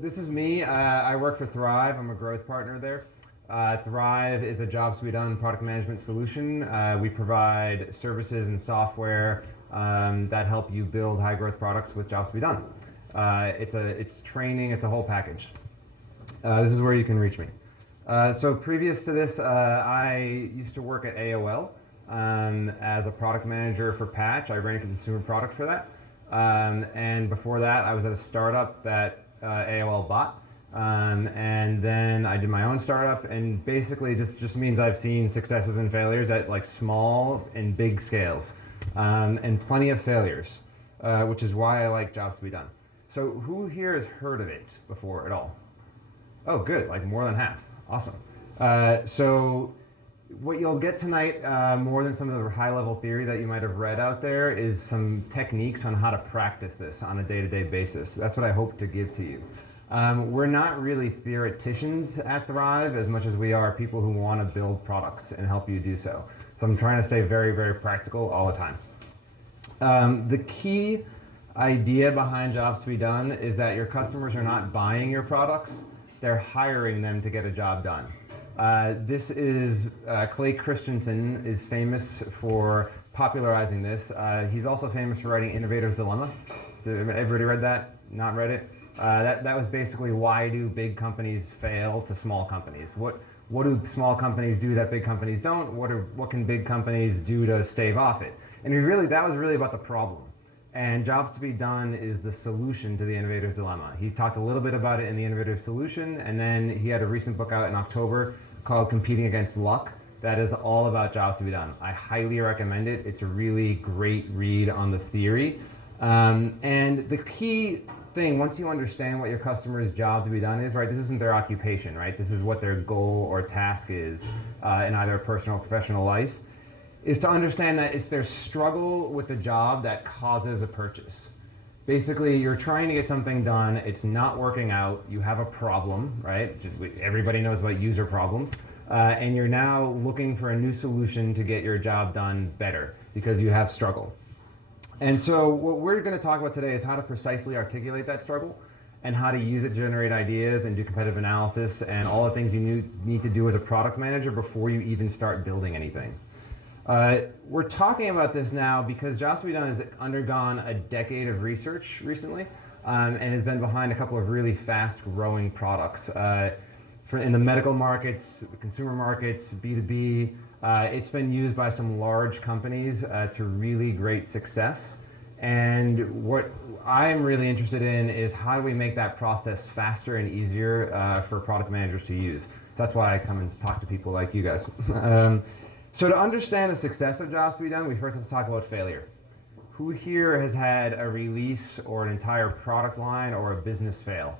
this is me. I work for thrv. I'm a growth partner there. thrv is a jobs to be done product management solution. We provide services and software that help you build high growth products with jobs to be done. It's training. It's a whole package. This is where you can reach me. So previous to this, I used to work at AOL as a product manager for Patch. I ran a consumer product for that. And before that, I was at a startup that AOL bought. And then I did my own startup, and basically this just means I've seen successes and failures at like small and big scales, and plenty of failures, which is why I like jobs to be done. So who here has heard of it before at all? Oh, good, like more than half. Awesome. So what you'll get tonight, more than some of the high-level theory that you might have read out there, is some techniques on how to practice this on a day-to-day basis. That's what I hope to give to you. We're not really theoreticians at thrv as much as we are people who want to build products and help you do so. So I'm trying to stay very, very practical all the time. The key idea behind jobs to be done is that your customers are not buying your products, they're hiring them to get a job done. This is Clay Christensen is famous for popularizing this. He's also famous for writing Innovator's Dilemma. So everybody read that? Not read it? That was basically why do big companies fail to small companies? What do small companies do that big companies don't? What can big companies do to stave off it? And that was really about the problem. And jobs to be done is the solution to the Innovator's Dilemma. He talked a little bit about it in the Innovator's Solution, and then he had a recent book out in October called Competing Against Luck. That is all about jobs to be done. I highly recommend it. It's a really great read on the theory. And the key thing, once you understand what your customer's job to be done is, right, this isn't their occupation, right? This is what their goal or task is in either personal or professional life, is to understand that it's their struggle with the job that causes a purchase. Basically, you're trying to get something done, it's not working out, you have a problem, right? Everybody knows about user problems, and you're now looking for a new solution to get your job done better because you have struggle. And so what we're going to talk about today is how to precisely articulate that struggle and how to use it to generate ideas and do competitive analysis and all the things you need to do as a product manager before you even start building anything. We're talking about this now because Jobs to be Done has undergone a decade of research recently and has been behind a couple of really fast-growing products. In the medical markets, consumer markets, B2B, it's been used by some large companies to really great success. And what I'm really interested in is how do we make that process faster and easier for product managers to use. So that's why I come and talk to people like you guys. So to understand the success of jobs to be done, we first have to talk about failure. Who here has had a release or an entire product line or a business fail?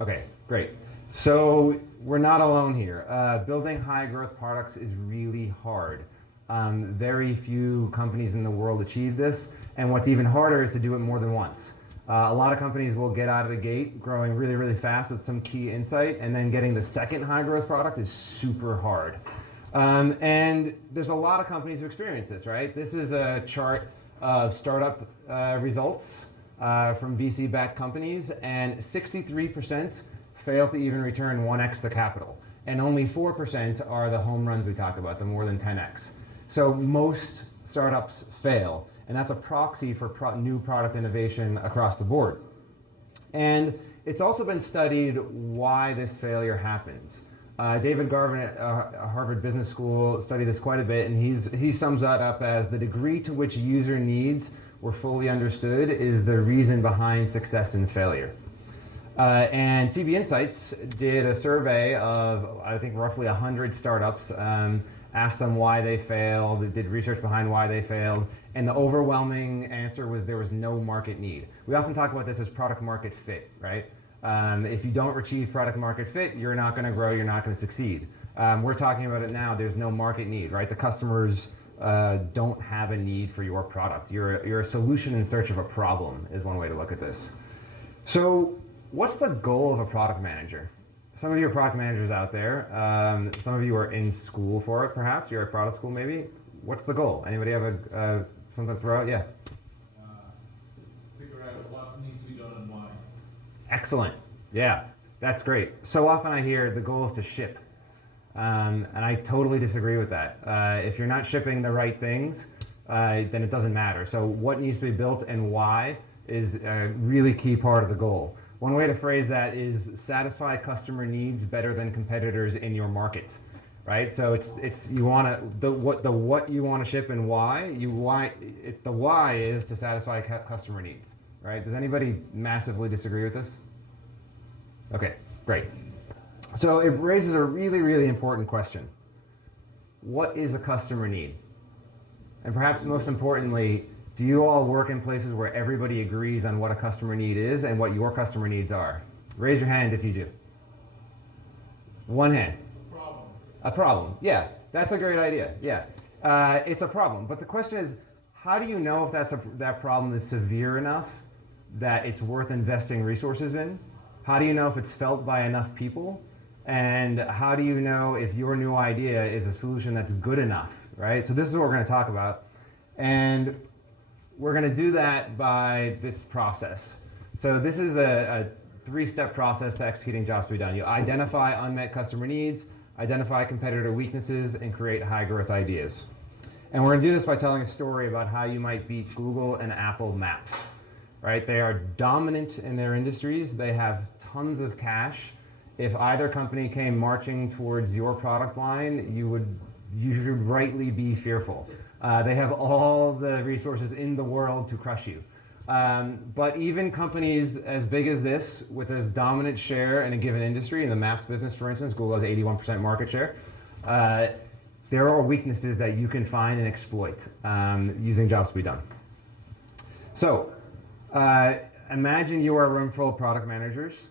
Okay, great. So we're not alone here. Building high growth products is really hard. Very few companies in the world achieve this, and what's even harder is to do it more than once. A lot of companies will get out of the gate growing really, really fast with some key insight, and then getting the second high growth product is super hard. And there's a lot of companies who experience this, right? This is a chart of startup results from VC-backed companies, and 63% fail to even return 1x the capital. And only 4% are the home runs we talk about, the more than 10x. So most startups fail, and that's a proxy for new product innovation across the board. And it's also been studied why this failure happens. David Garvin at Harvard Business School studied this quite a bit, and he sums that up as the degree to which user needs were fully understood is the reason behind success and failure. And CB Insights did a survey of, I think, roughly 100 startups, asked them why they failed, did research behind why they failed, and the overwhelming answer was there was no market need. We often talk about this as product market fit, right? If you don't achieve product market fit, you're not going to grow, you're not going to succeed. We're talking about it now, there's no market need, right? The customers don't have a need for your product. You're a solution in search of a problem is one way to look at this. So what's the goal of a product manager? Some of you are product managers out there. Some of you are in school for it, perhaps. You're at product school, maybe. What's the goal? Anybody have something to throw out? Yeah. Figure out what needs to be done and why. Excellent. Yeah, that's great. So often I hear the goal is to ship. And I totally disagree with that. If you're not shipping the right things, then it doesn't matter. So what needs to be built and why is a really key part of the goal. One way to phrase that is satisfy customer needs better than competitors in your market, right? So it's you want to what you want to ship and why if the why is to satisfy customer needs, right? Does anybody massively disagree with this? Okay, great. So it raises a really, really important question. What is a customer need? And perhaps most importantly, do you all work in places where everybody agrees on what a customer need is and what your customer needs are? Raise your hand if you do. One hand. Problem. A problem. Yeah, that's a great idea. Yeah, it's a problem. But the question is, how do you know if that problem is severe enough that it's worth investing resources in? How do you know if it's felt by enough people? And how do you know if your new idea is a solution that's good enough, right? So this is what we're going to talk about. And we're going to do that by this process. So this is a three-step process to executing jobs to be done. You identify unmet customer needs, identify competitor weaknesses, and create high-growth ideas. And we're going to do this by telling a story about how you might beat Google and Apple Maps, right? They are dominant in their industries. They have tons of cash. If either company came marching towards your product line, you should rightly be fearful. They have all the resources in the world to crush you. But even companies as big as this, with as dominant share in a given industry, in the maps business, for instance, Google has 81% market share, there are weaknesses that you can find and exploit using jobs to be done. So imagine you are a room full of product managers,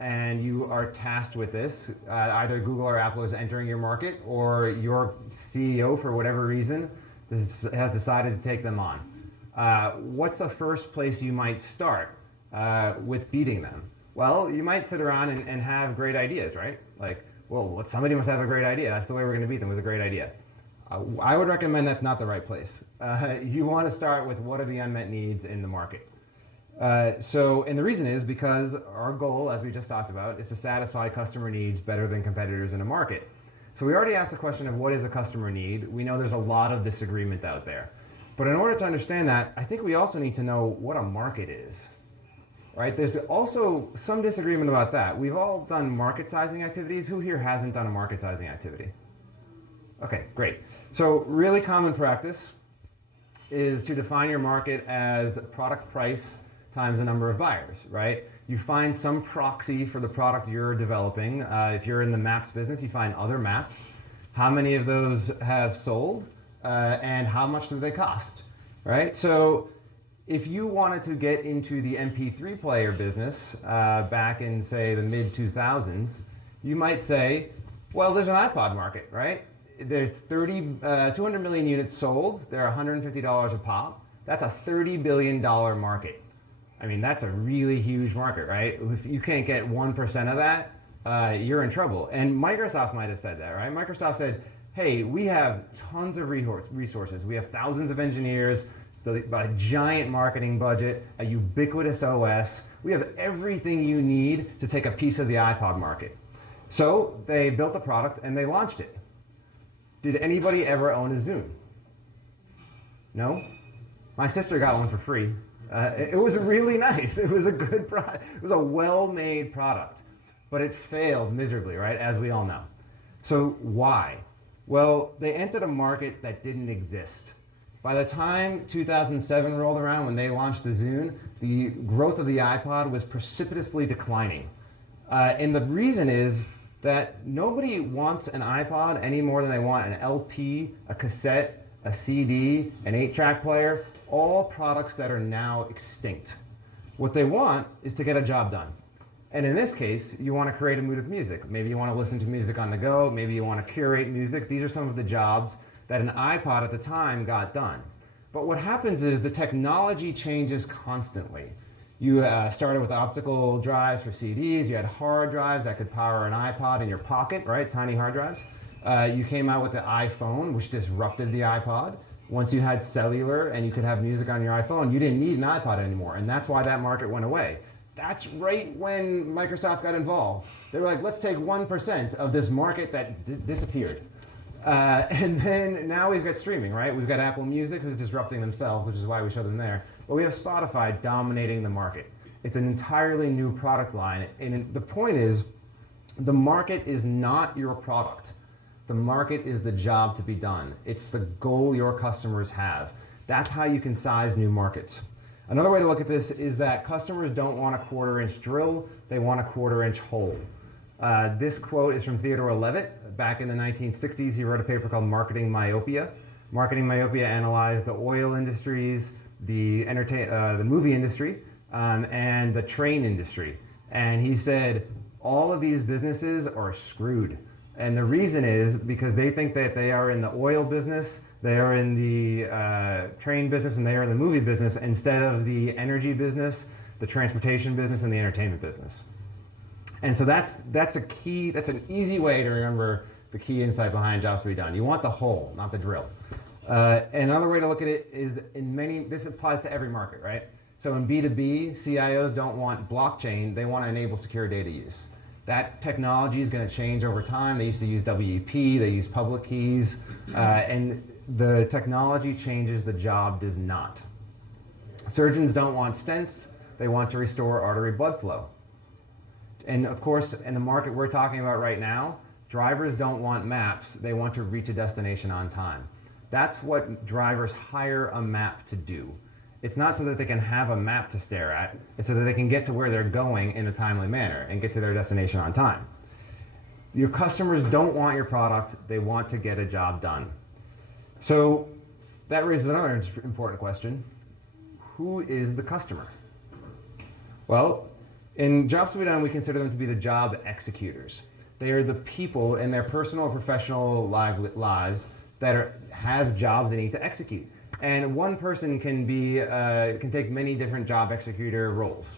and you are tasked with this. Either Google or Apple is entering your market, or your CEO, for whatever reason, has decided to take them on. What's the first place you might start with beating them? Well, you might sit around and have great ideas, right? Like, well, somebody must have a great idea. That's the way we're going to beat them, was a great idea. I would recommend that's not the right place. You want to start with what are the unmet needs in the market. And the reason is because our goal, as we just talked about, is to satisfy customer needs better than competitors in a market. So we already asked the question of what is a customer need. We know there's a lot of disagreement out there. But in order to understand that, I think we also need to know what a market is, right? There's also some disagreement about that. We've all done market sizing activities. Who here hasn't done a market sizing activity? Okay, great. So really common practice is to define your market as product price times the number of buyers, right? You find some proxy for the product you're developing. If you're in the maps business, you find other maps. How many of those have sold, and how much do they cost, right? So if you wanted to get into the MP3 player business back in, say, the mid-2000s, you might say, well, there's an iPod market, right? There's 200 million units sold. They're $150 a pop. That's a $30 billion market. I mean, that's a really huge market, right? If you can't get 1% of that, you're in trouble. And Microsoft might have said that, right? Microsoft said, hey, we have tons of resources. We have thousands of engineers, a giant marketing budget, a ubiquitous OS. We have everything you need to take a piece of the iPod market. So they built a product and they launched it. Did anybody ever own a Zune? No? My sister got one for free. It was really nice. It was a good product. It was a well-made product, but it failed miserably, right? As we all know. So why? Well, they entered a market that didn't exist. By the time 2007 rolled around, when they launched the Zune, the growth of the iPod was precipitously declining. And the reason is that nobody wants an iPod any more than they want an LP, a cassette, a CD, an 8-track player, all products that are now extinct. What they want is to get a job done. And in this case, you want to create a mood of music. Maybe you want to listen to music on the go. Maybe you want to curate music. These are some of the jobs that an iPod at the time got done. But what happens is the technology changes constantly. You started with optical drives for CDs. You had hard drives that could power an iPod in your pocket, right? Tiny hard drives. You came out with the iPhone, which disrupted the iPod. Once you had cellular and you could have music on your iPhone, you didn't need an iPod anymore. And that's why that market went away. That's right when Microsoft got involved. They were like, let's take 1% of this market that disappeared. And then now we've got streaming, right? We've got Apple Music, who's disrupting themselves, which is why we show them there. But we have Spotify dominating the market. It's an entirely new product line. And the point is, the market is not your product. The market is the job to be done. It's the goal your customers have. That's how you can size new markets. Another way to look at this is that customers don't want a quarter-inch drill, they want a quarter-inch hole. This quote is from Theodore Levitt. Back in the 1960s, he wrote a paper called Marketing Myopia. Marketing Myopia analyzed the oil industries, the movie industry, and the train industry. And he said, all of these businesses are screwed. And the reason is because they think that they are in the oil business, they are in the train business, and they are in the movie business instead of the energy business, the transportation business, and the entertainment business. And so that's an easy way to remember the key insight behind jobs to be done. You want the hole, not the drill. Another way to look at it is this applies to every market, right? So in B2B, CIOs don't want blockchain, they want to enable secure data use. That technology is going to change over time. They used to use WEP, they use public keys, and the technology changes, the job does not. Surgeons don't want stents, they want to restore artery blood flow. And of course, in the market we're talking about right now, drivers don't want maps, they want to reach a destination on time. That's what drivers hire a map to do. It's not so that they can have a map to stare at, it's so that they can get to where they're going in a timely manner and get to their destination on time. Your customers don't want your product, they want to get a job done. So that raises another important question. Who is the customer? Well, in jobs to be done, we consider them to be the job executors. They are the people in their personal or professional lives that have jobs they need to execute. And one person can take many different job executor roles.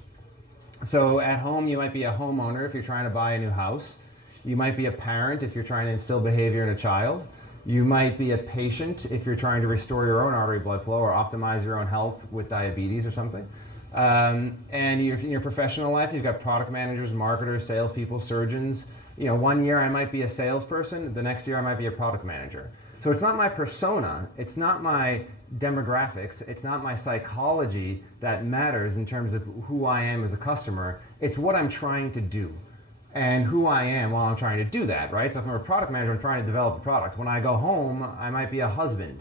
So at home, you might be a homeowner if you're trying to buy a new house. You might be a parent if you're trying to instill behavior in a child. You might be a patient if you're trying to restore your own artery blood flow or optimize your own health with diabetes or something. And in your professional life, you've got product managers, marketers, salespeople, surgeons. You know, one year I might be a salesperson, the next year I might be a product manager. So it's not my persona, it's not my demographics, it's not my psychology that matters in terms of who I am as a customer, it's what I'm trying to do and who I am while I'm trying to do that, right? So if I'm a product manager, I'm trying to develop a product. When I go home, I might be a husband.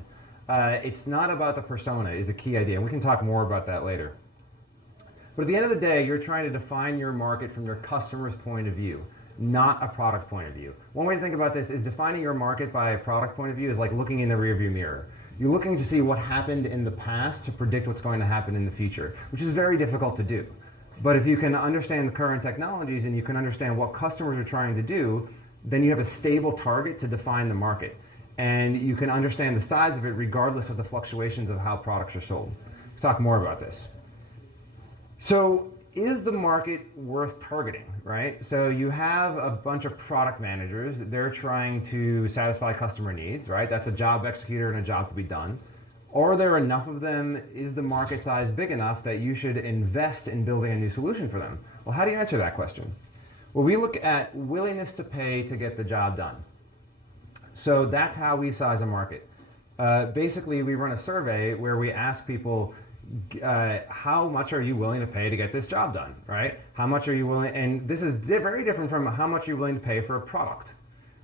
It's not about the persona is a key idea, and we can talk more about that later. But at the end of the day, you're trying to define your market from your customer's point of view, not a product point of view. One way to think about this is defining your market by a product point of view is like looking in the rearview mirror. You're looking to see what happened in the past to predict what's going to happen in the future, which is very difficult to do. But if you can understand the current technologies and you can understand what customers are trying to do, then you have a stable target to define the market. And you can understand the size of it regardless of the fluctuations of how products are sold. Let's talk more about this. So is the market worth targeting, right? So you have a bunch of product managers. They're trying to satisfy customer needs, right? That's a job executor and a job to be done. Are there enough of them? Is the market size big enough that you should invest in building a new solution for them? Well, how do you answer that question? Well, we look at willingness to pay to get the job done. So that's how we size a market. Basically, we run a survey where we ask people, how much are you willing to pay to get this job done, right? How much are you willing, and this is very different from how much you're willing to pay for a product,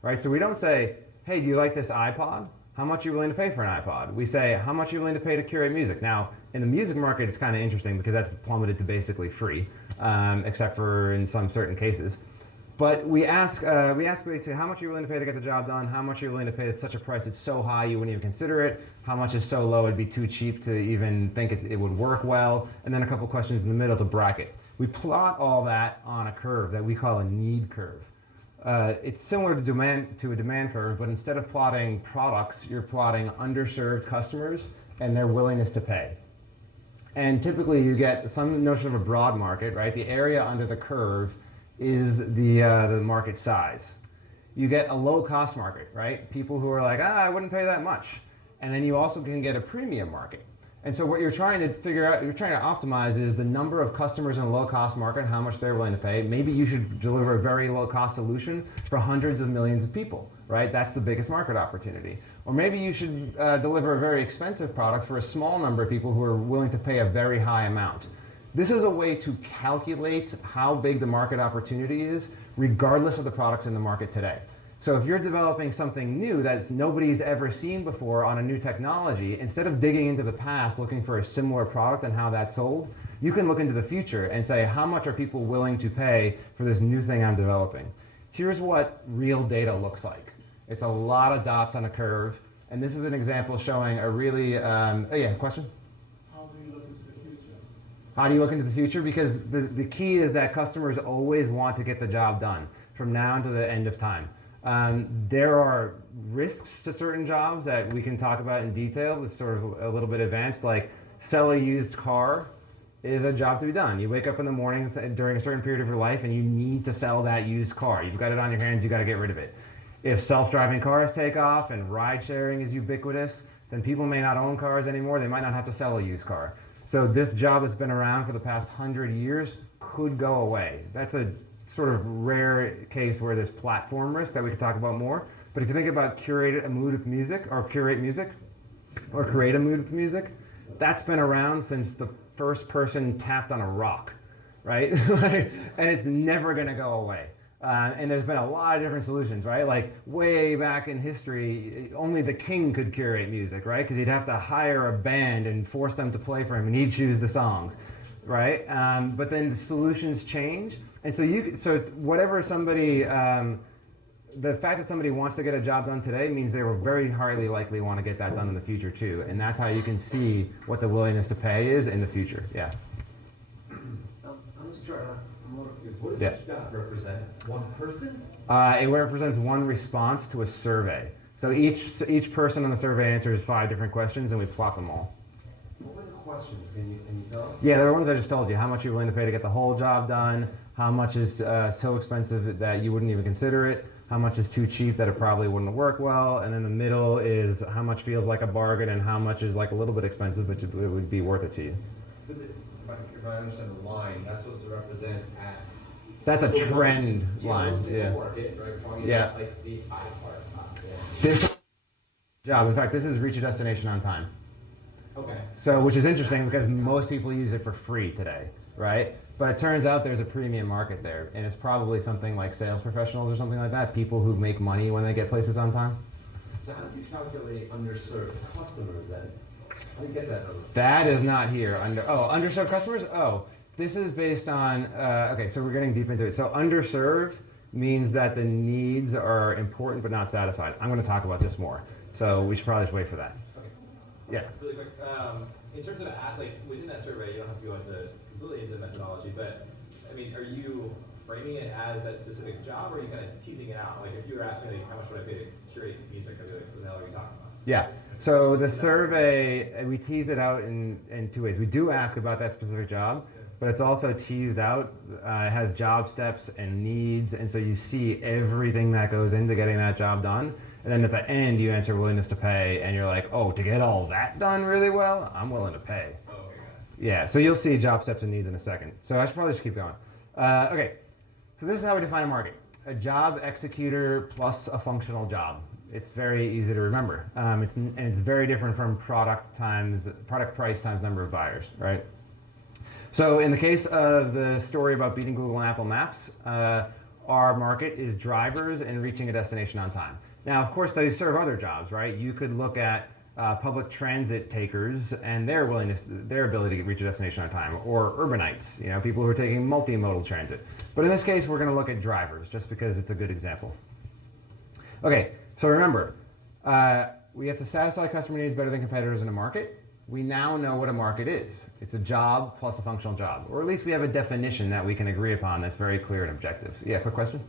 right? So we don't say, hey, do you like this iPod? How much are you willing to pay for an iPod? We say, how much are you willing to pay to curate music? Now, in the music market, it's kind of interesting because that's plummeted to basically free, except for in some certain cases. But we ask basically, how much are you willing to pay to get the job done? How much are you willing to pay at such a price it's so high you wouldn't even consider it? How much is so low it'd be too cheap to even think it would work well? And then a couple questions in the middle to bracket. We plot all that on a curve that we call a need curve. It's similar to a demand curve, but instead of plotting products, you're plotting underserved customers and their willingness to pay. And typically you get some notion of a broad market, right? The area under the curve is the market size. You get a low-cost market, right? People who are like, I wouldn't pay that much. And then you also can get a premium market. And so what you're trying to figure out, you're trying to optimize is the number of customers in a low-cost market, how much they're willing to pay. Maybe you should deliver a very low-cost solution for hundreds of millions of people, right? That's the biggest market opportunity. Or maybe you should deliver a very expensive product for a small number of people who are willing to pay a very high amount. This is a way to calculate how big the market opportunity is, regardless of the products in the market today. So if you're developing something new that nobody's ever seen before on a new technology, instead of digging into the past looking for a similar product and how that's sold, you can look into the future and say, how much are people willing to pay for this new thing I'm developing? Here's what real data looks like. It's a lot of dots on a curve, and this is an example showing a really, oh yeah, question? How do you look into the future? How do you look into the future? Because the key is that customers always want to get the job done from now to the end of time. There are risks to certain jobs that we can talk about in detail. It's sort of a little bit advanced, like sell a used car is a job to be done. You wake up in the mornings during a certain period of your life and you need to sell that used car. You've got it on your hands, you got to get rid of it. If self-driving cars take off and ride sharing is ubiquitous, then people may not own cars anymore. They might not have to sell a used car. So this job that's been around for the past 100 years could go away. That's a sort of rare case where there's platform risk that we could talk about more. But if you think about curate a mood with music, or curate music, or create a mood with music, that's been around since the first person tapped on a rock, right? And it's never going to go away. And there's been a lot of different solutions, right? Like way back in history, only the king could curate music, right? Because he'd have to hire a band and force them to play for him, and he'd choose the songs, right? But then the solutions change. And so whatever somebody, the fact that somebody wants to get a job done today means they will very highly likely want to get that done in the future too. And that's how you can see what the willingness to pay is in the future. Yeah. I'm just trying to, I'm a little confused. What does each dot represent? One person? It represents one response to a survey. So each person on the survey answers 5 different questions, and we plot them all. What were the questions? Can you tell us? Yeah, there are ones I just told you. How much you're willing to pay to get the whole job done? How much is so expensive that you wouldn't even consider it? How much is too cheap that it probably wouldn't work well? And then the middle is how much feels like a bargain and how much is like a little bit expensive, but it would be worth it to you. If I understand the line, that's supposed to represent at... That's a trend line, yeah. Market, right? Yeah. Like the I part. This job, in fact, this is reach a destination on time. Okay. So, which is interesting because most people use it for free today, right? But it turns out there's a premium market there, and it's probably something like sales professionals or something like that, people who make money when they get places on time. So how do you calculate underserved customers then? How do you get that number? That is not here. Underserved customers? Oh, this is based on, okay, so we're getting deep into it. So underserved means that the needs are important but not satisfied. I'm going to talk about this more, so we should probably just wait for that. Okay. Yeah. Really quick, in terms of within that survey, you don't have to go completely into the methodology, but I mean, are you framing it as that specific job, or are you kind of teasing it out? Like, if you were asking me, how much would I pay to curate music, I'd be like, what the hell are you talking about? Yeah. So the survey, we tease it out in 2 ways. We do ask about that specific job, but it's also teased out. It has job steps and needs, and so you see everything that goes into getting that job done. And then at the end, you answer willingness to pay, and you're like, oh, to get all that done really well, I'm willing to pay. Oh, okay, got it. Yeah, so you'll see job steps and needs in a second. So I should probably just keep going. Okay, so this is how we define a market. A job executor plus a functional job. It's very easy to remember. It's very different from product price times number of buyers, right? So in the case of the story about beating Google and Apple Maps, our market is drivers and reaching a destination on time. Now, of course, they serve other jobs, right? You could look at public transit takers and their ability to reach a destination on time, or urbanites, people who are taking multimodal transit. But in this case, we're going to look at drivers, just because it's a good example. Okay, so remember, we have to satisfy customer needs better than competitors in a market. We now know what a market is. It's a job plus a functional job, or at least we have a definition that we can agree upon that's very clear and objective. Yeah, quick question?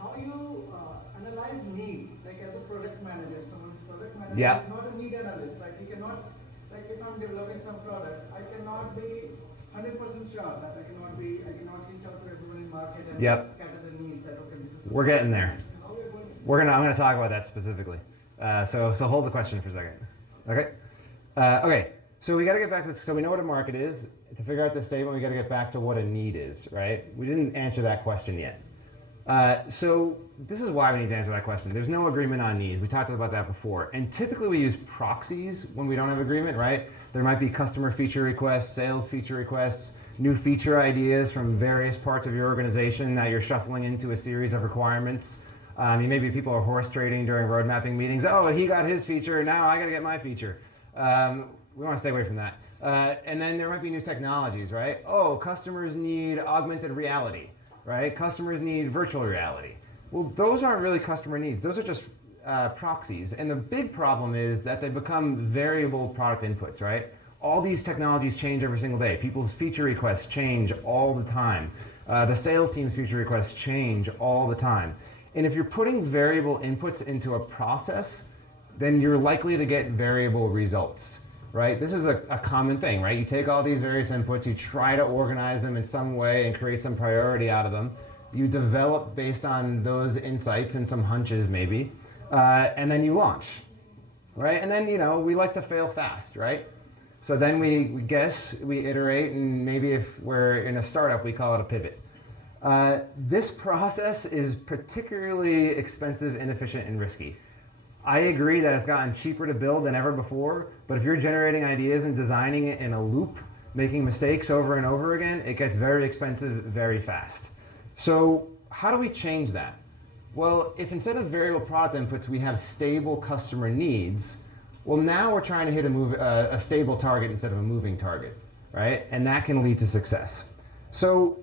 How you analyze need, like as a product manager, someone's product manager Yeah. is not a need analyst. Like he cannot, like if I'm developing some product, I cannot be 100% sure that I cannot reach out to everyone in market and Yep. gather the needs that okay, this is We're getting there. how we're going. I'm gonna talk about that specifically. So hold the question for a second. Okay. Okay, so we got to get back to this. So we know what a market is. To figure out this statement, we got to get back to what a need is, right? We didn't answer that question yet. So this is why we need to answer that question. There's no agreement on needs. We talked about that before. And typically we use proxies when we don't have agreement, right? There might be customer feature requests, sales feature requests, new feature ideas from various parts of your organization that you're shuffling into a series of requirements. Maybe people are horse trading during road mapping meetings. Oh, he got his feature, now I got to get my feature. We want to stay away from that. And then there might be new technologies, right? Oh, customers need augmented reality, right? Customers need virtual reality. Well, those aren't really customer needs. Those are just proxies. And the big problem is that they become variable product inputs, right? All these technologies change every single day. People's feature requests change all the time. The sales team's feature requests change all the time. And if you're putting variable inputs into a process, then you're likely to get variable results, right? This is a common thing, right? You take all these various inputs, you try to organize them in some way and create some priority out of them. You develop based on those insights and some hunches maybe, and then you launch, right? And then, we like to fail fast, right? So then we guess, we iterate, and maybe if we're in a startup, we call it a pivot. This process is particularly expensive, inefficient, and risky. I agree that it's gotten cheaper to build than ever before, but if you're generating ideas and designing it in a loop, making mistakes over and over again, it gets very expensive very fast. So how do we change that? Well, if instead of variable product inputs, we have stable customer needs, well, now we're trying to hit a stable target instead of a moving target, right? And that can lead to success. So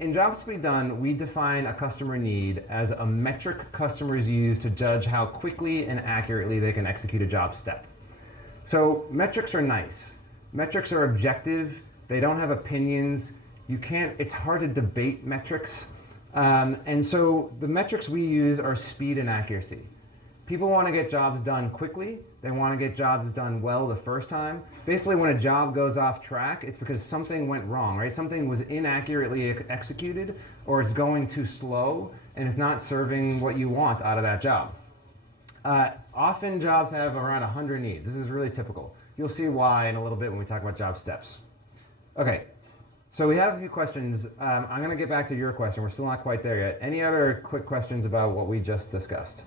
in Jobs to be Done, we define a customer need as a metric customers use to judge how quickly and accurately they can execute a job step. So metrics are nice. Metrics are objective. They don't have opinions. It's hard to debate metrics. And so the metrics we use are speed and accuracy. People want to get jobs done quickly. They want to get jobs done well the first time. Basically, when a job goes off track, it's because something went wrong, right? Something was inaccurately executed, or it's going too slow, and it's not serving what you want out of that job. Often jobs have around 100 needs. This is really typical. You'll see why in a little bit when we talk about job steps. Okay, so we have a few questions. I'm going to get back to your question. We're still not quite there yet. Any other quick questions about what we just discussed?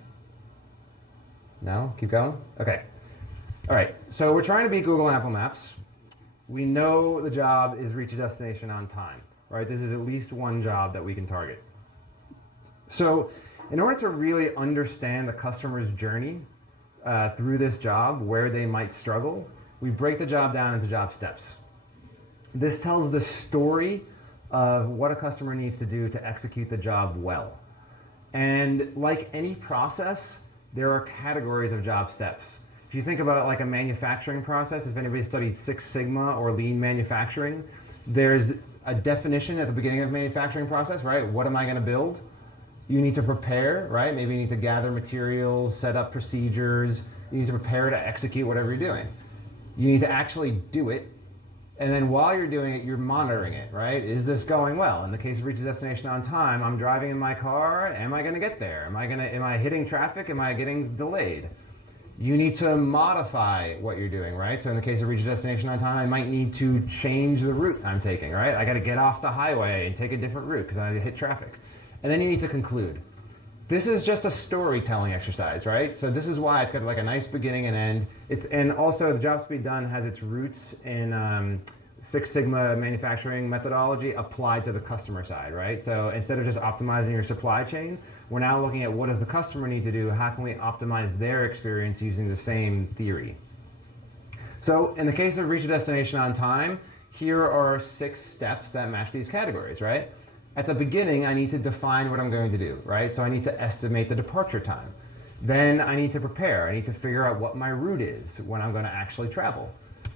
No? Keep going? Okay. All right. So we're trying to beat Google and Apple Maps. We know the job is reach a destination on time, right? This is at least one job that we can target. So in order to really understand the customer's journey through this job, where they might struggle, we break the job down into job steps. This tells the story of what a customer needs to do to execute the job well. And like any process, there are categories of job steps. If you think about it like a manufacturing process, if anybody studied Six Sigma or lean manufacturing, there's a definition at the beginning of the manufacturing process, right? What am I going to build? You need to prepare, right? Maybe you need to gather materials, set up procedures. You need to prepare to execute whatever you're doing. You need to actually do it. And then while you're doing it, you're monitoring it, right? Is this going well? In the case of reach a destination on time, I'm driving in my car. Am I going to get there? Am I hitting traffic? Am I getting delayed? You need to modify what you're doing, right? So in the case of reach a destination on time, I might need to change the route I'm taking, right? I got to get off the highway and take a different route because I hit traffic. And then you need to conclude. This is just a storytelling exercise, right? So this is why it's got like a nice beginning and end. And also the Jobs to be Done has its roots in Six Sigma manufacturing methodology applied to the customer side, right? So instead of just optimizing your supply chain, we're now looking at what does the customer need to do? How can we optimize their experience using the same theory? So in the case of reach a destination on time, here are 6 steps that match these categories, right? At the beginning, I need to define what I'm going to do, right? So I need to estimate the departure time. Then I need to prepare. I need to figure out what my route is when I'm going to actually travel.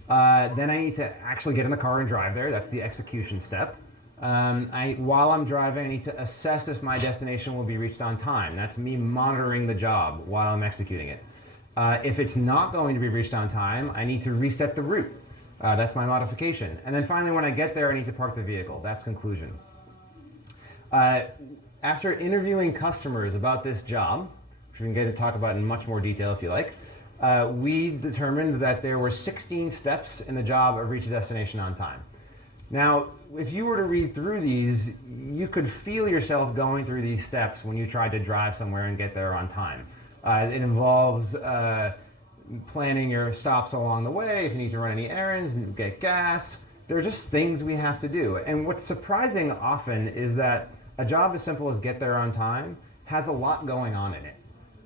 Then I need to actually get in the car and drive there. That's the execution step. While I'm driving, I need to assess if my destination will be reached on time. That's me monitoring the job while I'm executing it. If it's not going to be reached on time, I need to reset the route. That's my modification. And then finally, when I get there, I need to park the vehicle. That's conclusion. After interviewing customers about this job, which we can get to talk about in much more detail if you like, we determined that there were 16 steps in the job of reach a destination on time. Now, if you were to read through these, you could feel yourself going through these steps when you tried to drive somewhere and get there on time. It involves planning your stops along the way, if you need to run any errands, get gas. They're just things we have to do. And what's surprising often is that a job as simple as get there on time has a lot going on in it,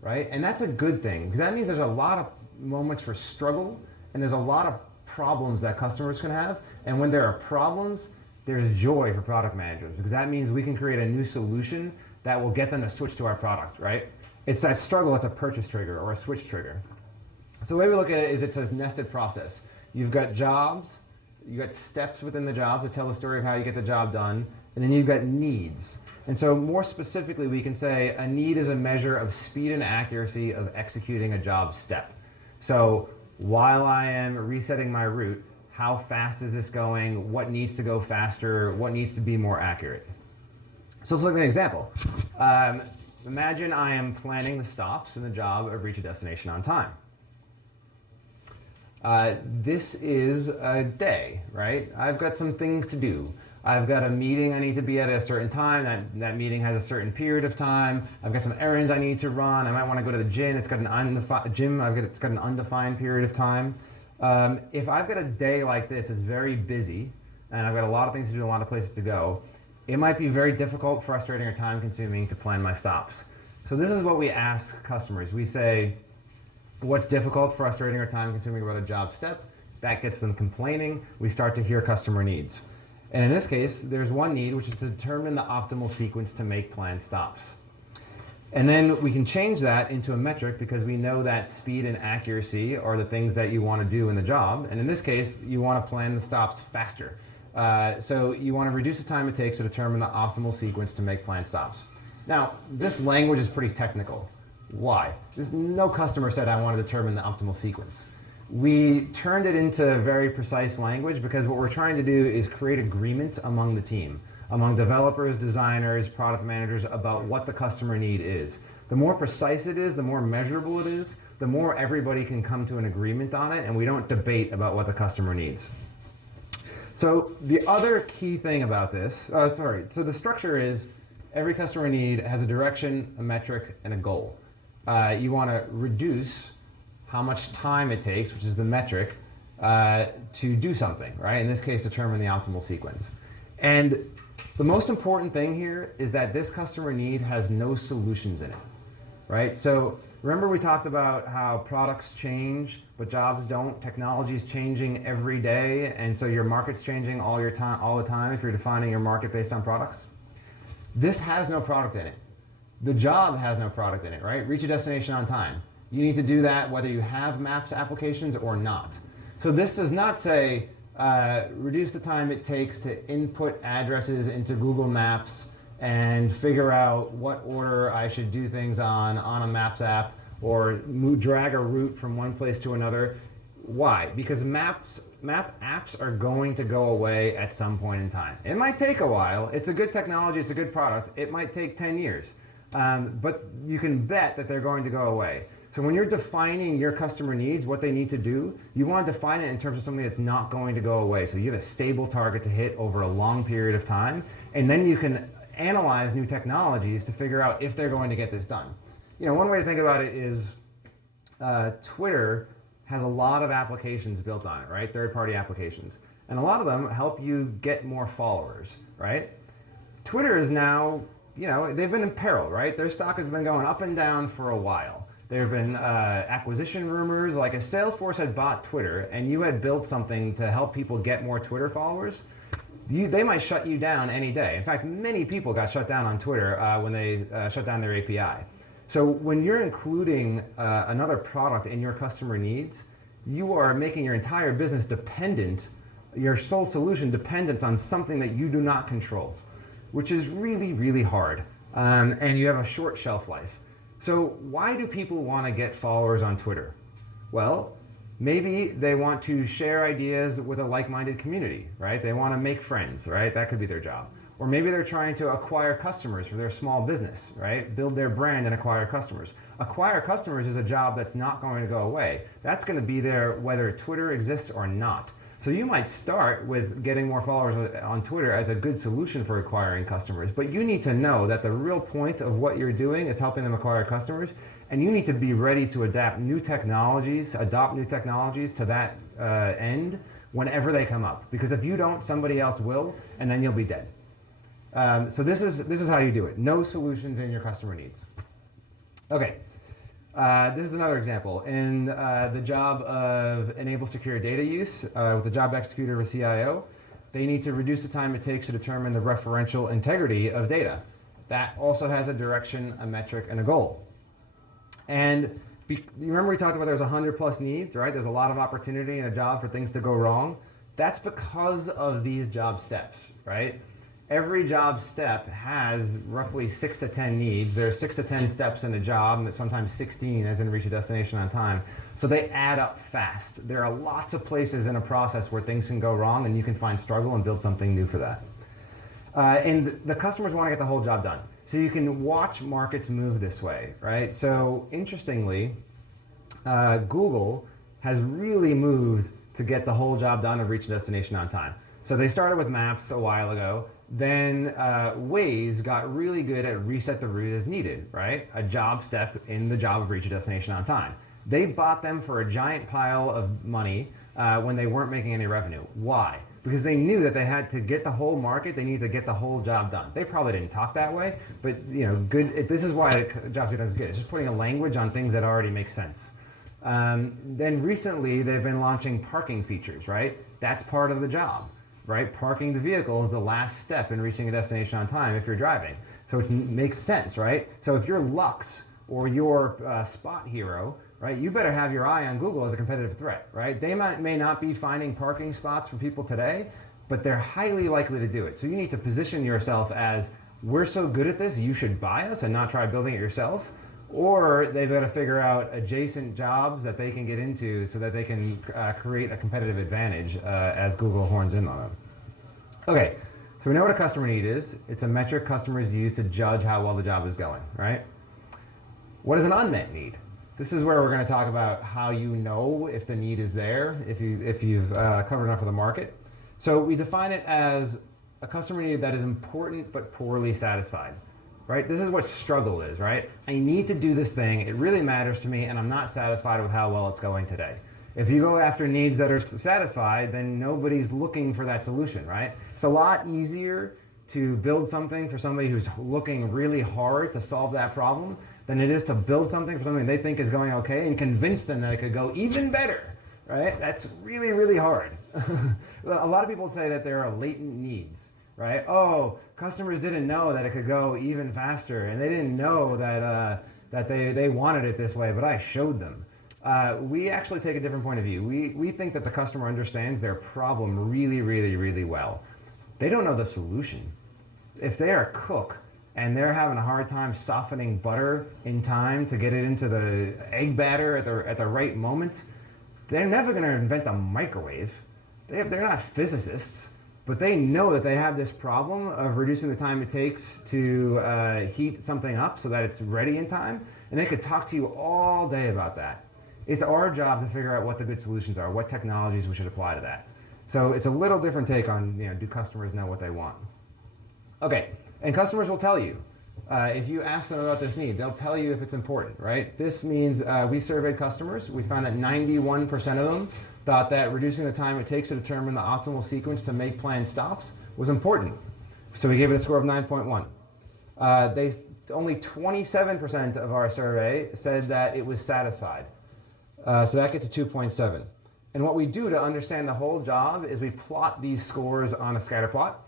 right? And that's a good thing, because that means there's a lot of moments for struggle, and there's a lot of problems that customers can have. And when there are problems, there's joy for product managers, because that means we can create a new solution that will get them to switch to our product, right? It's that struggle that's a purchase trigger or a switch trigger. So the way we look at it is it's a nested process. You've got jobs, you've got steps within the job to tell the story of how you get the job done, and then you've got needs. And so more specifically, we can say a need is a measure of speed and accuracy of executing a job step. So while I am resetting my route, how fast is this going? What needs to go faster? What needs to be more accurate? So let's look at an example. Imagine I am planning the stops in the job of reach a destination on time. This is a day, right? I've got some things to do. I've got a meeting I need to be at a certain time. That meeting has a certain period of time. I've got some errands I need to run. I might want to go to the gym. It's got an undefined period of time. If I've got a day like this, it's very busy, and I've got a lot of things to do, a lot of places to go, it might be very difficult, frustrating, or time-consuming to plan my stops. So this is what we ask customers. We say, what's difficult, frustrating, or time-consuming about a job step? That gets them complaining. We start to hear customer needs. And in this case, there's one need, which is to determine the optimal sequence to make planned stops. And then we can change that into a metric, because we know that speed and accuracy are the things that you want to do in the job. And in this case, you want to plan the stops faster. So you want to reduce the time it takes to determine the optimal sequence to make planned stops. Now, this language is pretty technical. Why? There's no customer said, I want to determine the optimal sequence. We turned it into very precise language because what we're trying to do is create agreement among the team, among developers, designers, product managers, about what the customer need is. The more precise it is, the more measurable it is, the more everybody can come to an agreement on it, and we don't debate about what the customer needs. So the other key thing about this, so the structure is every customer need has a direction, a metric, and a goal. You want to reduce how much time it takes, which is the metric, to do something, right? In this case, determine the optimal sequence. And the most important thing here is that this customer need has no solutions in it, right? So remember we talked about how products change, but jobs don't. Technology is changing every day, and so your market's changing all the time if you're defining your market based on products. This has no product in it. The job has no product in it, right? Reach a destination on time. You need to do that whether you have Maps applications or not. So this does not say reduce the time it takes to input addresses into Google Maps and figure out what order I should do things on a Maps app, or drag a route from one place to another. Why? Because map apps are going to go away at some point in time. It might take a while. It's a good technology. It's a good product. It might take 10 years. But you can bet that they're going to go away. So when you're defining your customer needs, what they need to do, you want to define it in terms of something that's not going to go away. So you have a stable target to hit over a long period of time, and then you can analyze new technologies to figure out if they're going to get this done. You know, one way to think about it is Twitter has a lot of applications built on it, right? Third-party applications. And a lot of them help you get more followers, right? Twitter is now, you know, they've been in peril, right? Their stock has been going up and down for a while. There have been acquisition rumors, like if Salesforce had bought Twitter and you had built something to help people get more Twitter followers, they might shut you down any day. In fact, many people got shut down on Twitter when they shut down their API. So when you're including another product in your customer needs, you are making your entire business dependent, your sole solution dependent on something that you do not control, which is really, really hard. And you have a short shelf life. So why do people want to get followers on Twitter? Well, maybe they want to share ideas with a like-minded community, right? They want to make friends, right? That could be their job. Or maybe they're trying to acquire customers for their small business, right? Build their brand and acquire customers. Acquire customers is a job that's not going to go away. That's going to be there whether Twitter exists or not. So you might start with getting more followers on Twitter as a good solution for acquiring customers, but you need to know that the real point of what you're doing is helping them acquire customers, and you need to be ready to adopt new technologies to that end whenever they come up. Because if you don't, somebody else will, and then you'll be dead. So this is how you do it. Know solutions in your customer needs. Okay. This is another example. In the job of enable secure data use with the job executor of a CIO, they need to reduce the time it takes to determine the referential integrity of data. That also has a direction, a metric, and a goal. And you remember we talked about there's 100+ needs, right? There's a lot of opportunity in a job for things to go wrong. That's because of these job steps, right? Every job step has roughly 6 to 10 needs. There are 6 to 10 steps in a job, and sometimes 16 as in reach a destination on time. So they add up fast. There are lots of places in a process where things can go wrong, and you can find struggle and build something new for that. And the customers want to get the whole job done. So you can watch markets move this way, right? So interestingly, Google has really moved to get the whole job done and reach a destination on time. So they started with maps a while ago. Then Waze got really good at reset the route as needed, right? A job step in the job of reach a destination on time. They bought them for a giant pile of money when they weren't making any revenue. Why? Because they knew that they had to get the whole market, they needed to get the whole job done. They probably didn't talk that way, but this is why job security is good. It's just putting a language on things that already make sense. Then recently, they've been launching parking features, right? That's part of the job. Right? Parking the vehicle is the last step in reaching a destination on time if you're driving. So it makes sense, right? So if you're Lux or you're Spot Hero, right, you better have your eye on Google as a competitive threat, right? They may not be finding parking spots for people today, but they're highly likely to do it. So you need to position yourself as, we're so good at this, you should buy us and not try building it yourself. Or they've got to figure out adjacent jobs that they can get into so that they can create a competitive advantage as Google horns in on them. Okay, so we know what a customer need is. It's a metric customers use to judge how well the job is going, right? What is an unmet need? This is where we're going to talk about how you know if the need is there, if you've covered enough of the market. So we define it as a customer need that is important but poorly satisfied. Right? This is what struggle is, right? I need to do this thing, it really matters to me, and I'm not satisfied with how well it's going today. If you go after needs that are satisfied, then nobody's looking for that solution, right? It's a lot easier to build something for somebody who's looking really hard to solve that problem than it is to build something for something they think is going okay and convince them that it could go even better, right? That's really, really hard. A lot of people say that there are latent needs. Right? Oh, customers didn't know that it could go even faster, and they didn't know that they wanted it this way, but I showed them. We actually take a different point of view. We think that the customer understands their problem really, really, really well. They don't know the solution. If they are a cook and they're having a hard time softening butter in time to get it into the egg batter at the right moment, they're never going to invent a microwave. They're not physicists. But they know that they have this problem of reducing the time it takes to heat something up so that it's ready in time, and they could talk to you all day about that. It's our job to figure out what the good solutions are, what technologies we should apply to that. So it's a little different take on, do customers know what they want? Okay, and customers will tell you. If you ask them about this need, they'll tell you if it's important, right? This means we surveyed customers. We found that 91% of them thought that reducing the time it takes to determine the optimal sequence to make planned stops was important. So we gave it a score of 9.1. Only 27% of our survey said that it was satisfied. So that gets a 2.7. And what we do to understand the whole job is we plot these scores on a scatter plot.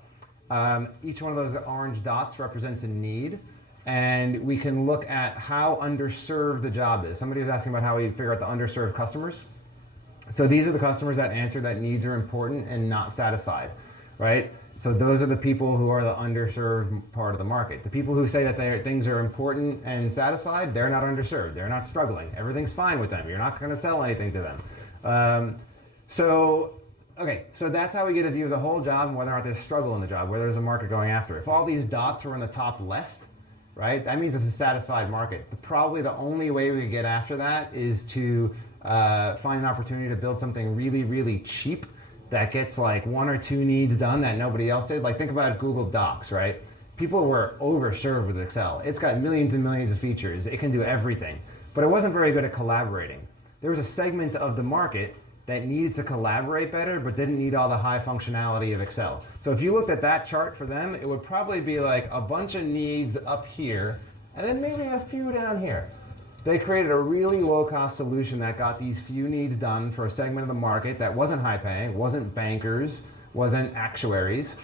Each one of those orange dots represents a need. And we can look at how underserved the job is. Somebody was asking about how we figure out the underserved customers. So these are the customers that answer that needs are important and not satisfied, right? So those are the people who are the underserved part of the market. The people who say that things are important and satisfied, they're not underserved. They're not struggling. Everything's fine with them. You're not going to sell anything to them. So Okay, so that's how we get a view of the whole job and whether or not there's struggle in the job, whether there's a market going after it. If all these dots are in the top left, right, that means it's a satisfied market. Probably the only way we get after that is to find an opportunity to build something really, really cheap that gets like 1 or 2 needs done that nobody else did. Like think about Google Docs, right? People were overserved with Excel. It's got millions and millions of features. It can do everything, but it wasn't very good at collaborating. There was a segment of the market that needed to collaborate better, but didn't need all the high functionality of Excel. So if you looked at that chart for them, it would probably be like a bunch of needs up here, and then maybe a few down here. They created a really low-cost solution that got these few needs done for a segment of the market that wasn't high-paying, wasn't bankers, wasn't actuaries,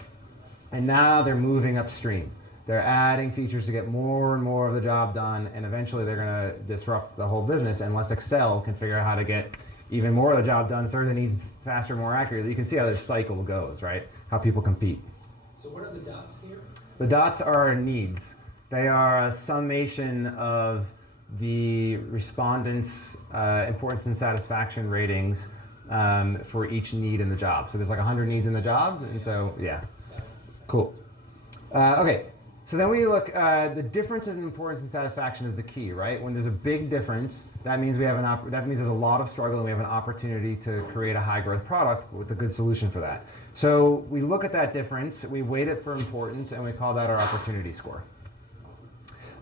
and now they're moving upstream. They're adding features to get more and more of the job done, and eventually they're going to disrupt the whole business unless Excel can figure out how to get even more of the job done, serve the needs faster, more accurately. You can see how this cycle goes, right? How people compete. So what are the dots here? The dots are needs. They are a summation of the respondents' importance and satisfaction ratings for each need in the job. So there's like 100 needs in the job, and so, yeah. Cool. Okay, so then we look, the difference in importance and satisfaction is the key, right? When there's a big difference, that means we have that means there's a lot of struggle and we have an opportunity to create a high growth product with a good solution for that. So we look at that difference, we weight it for importance, and we call that our opportunity score.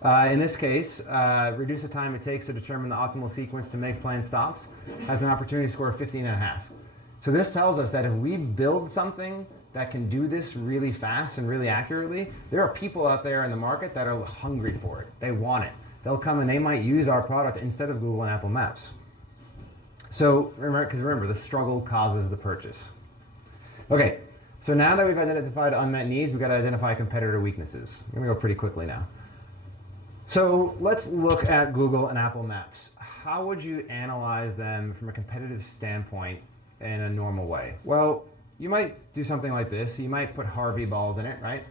In this case, reduce the time it takes to determine the optimal sequence to make planned stops has an opportunity score of 15.5. So this tells us that if we build something that can do this really fast and really accurately, there are people out there in the market that are hungry for it. They want it. They'll come and they might use our product instead of Google and Apple Maps. So remember, the struggle causes the purchase. Okay, so now that we've identified unmet needs, we've got to identify competitor weaknesses. I'm going to go pretty quickly now. So let's look at Google and Apple Maps. How would you analyze them from a competitive standpoint in a normal way? Well, you might do something like this. You might put Harvey balls in it, right?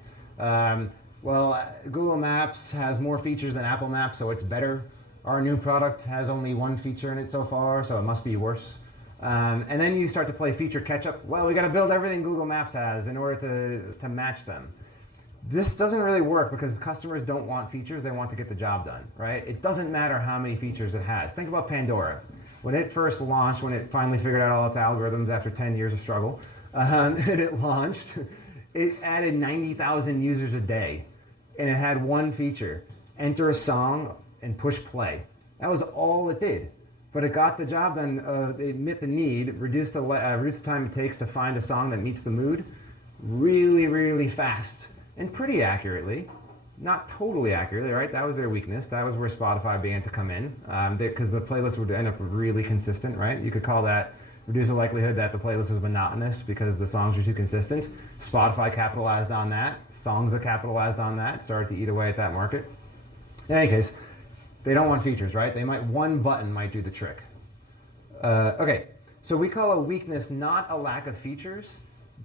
Well, Google Maps has more features than Apple Maps, so it's better. Our new product has only 1 feature in it so far, so it must be worse. And then you start to play feature catch-up. Well, we got to build everything Google Maps has in order to match them. This doesn't really work because customers don't want features, they want to get the job done, right? It doesn't matter how many features it has. Think about Pandora. When it first launched, when it finally figured out all its algorithms after 10 years of struggle, and it launched, it added 90,000 users a day, and it had 1 feature, enter a song and push play. That was all it did. But it got the job done, it met the need, reduced the time it takes to find a song that meets the mood, really, really fast. And pretty accurately, not totally accurately, right? That was their weakness. That was where Spotify began to come in, because the playlist would end up really consistent, right? You could call that reduce the likelihood that the playlist is monotonous because the songs are too consistent. Spotify capitalized on that. Songs that capitalized on that started to eat away at that market. In any case, they don't want features, right? One button might do the trick. Okay, so we call a weakness not a lack of features,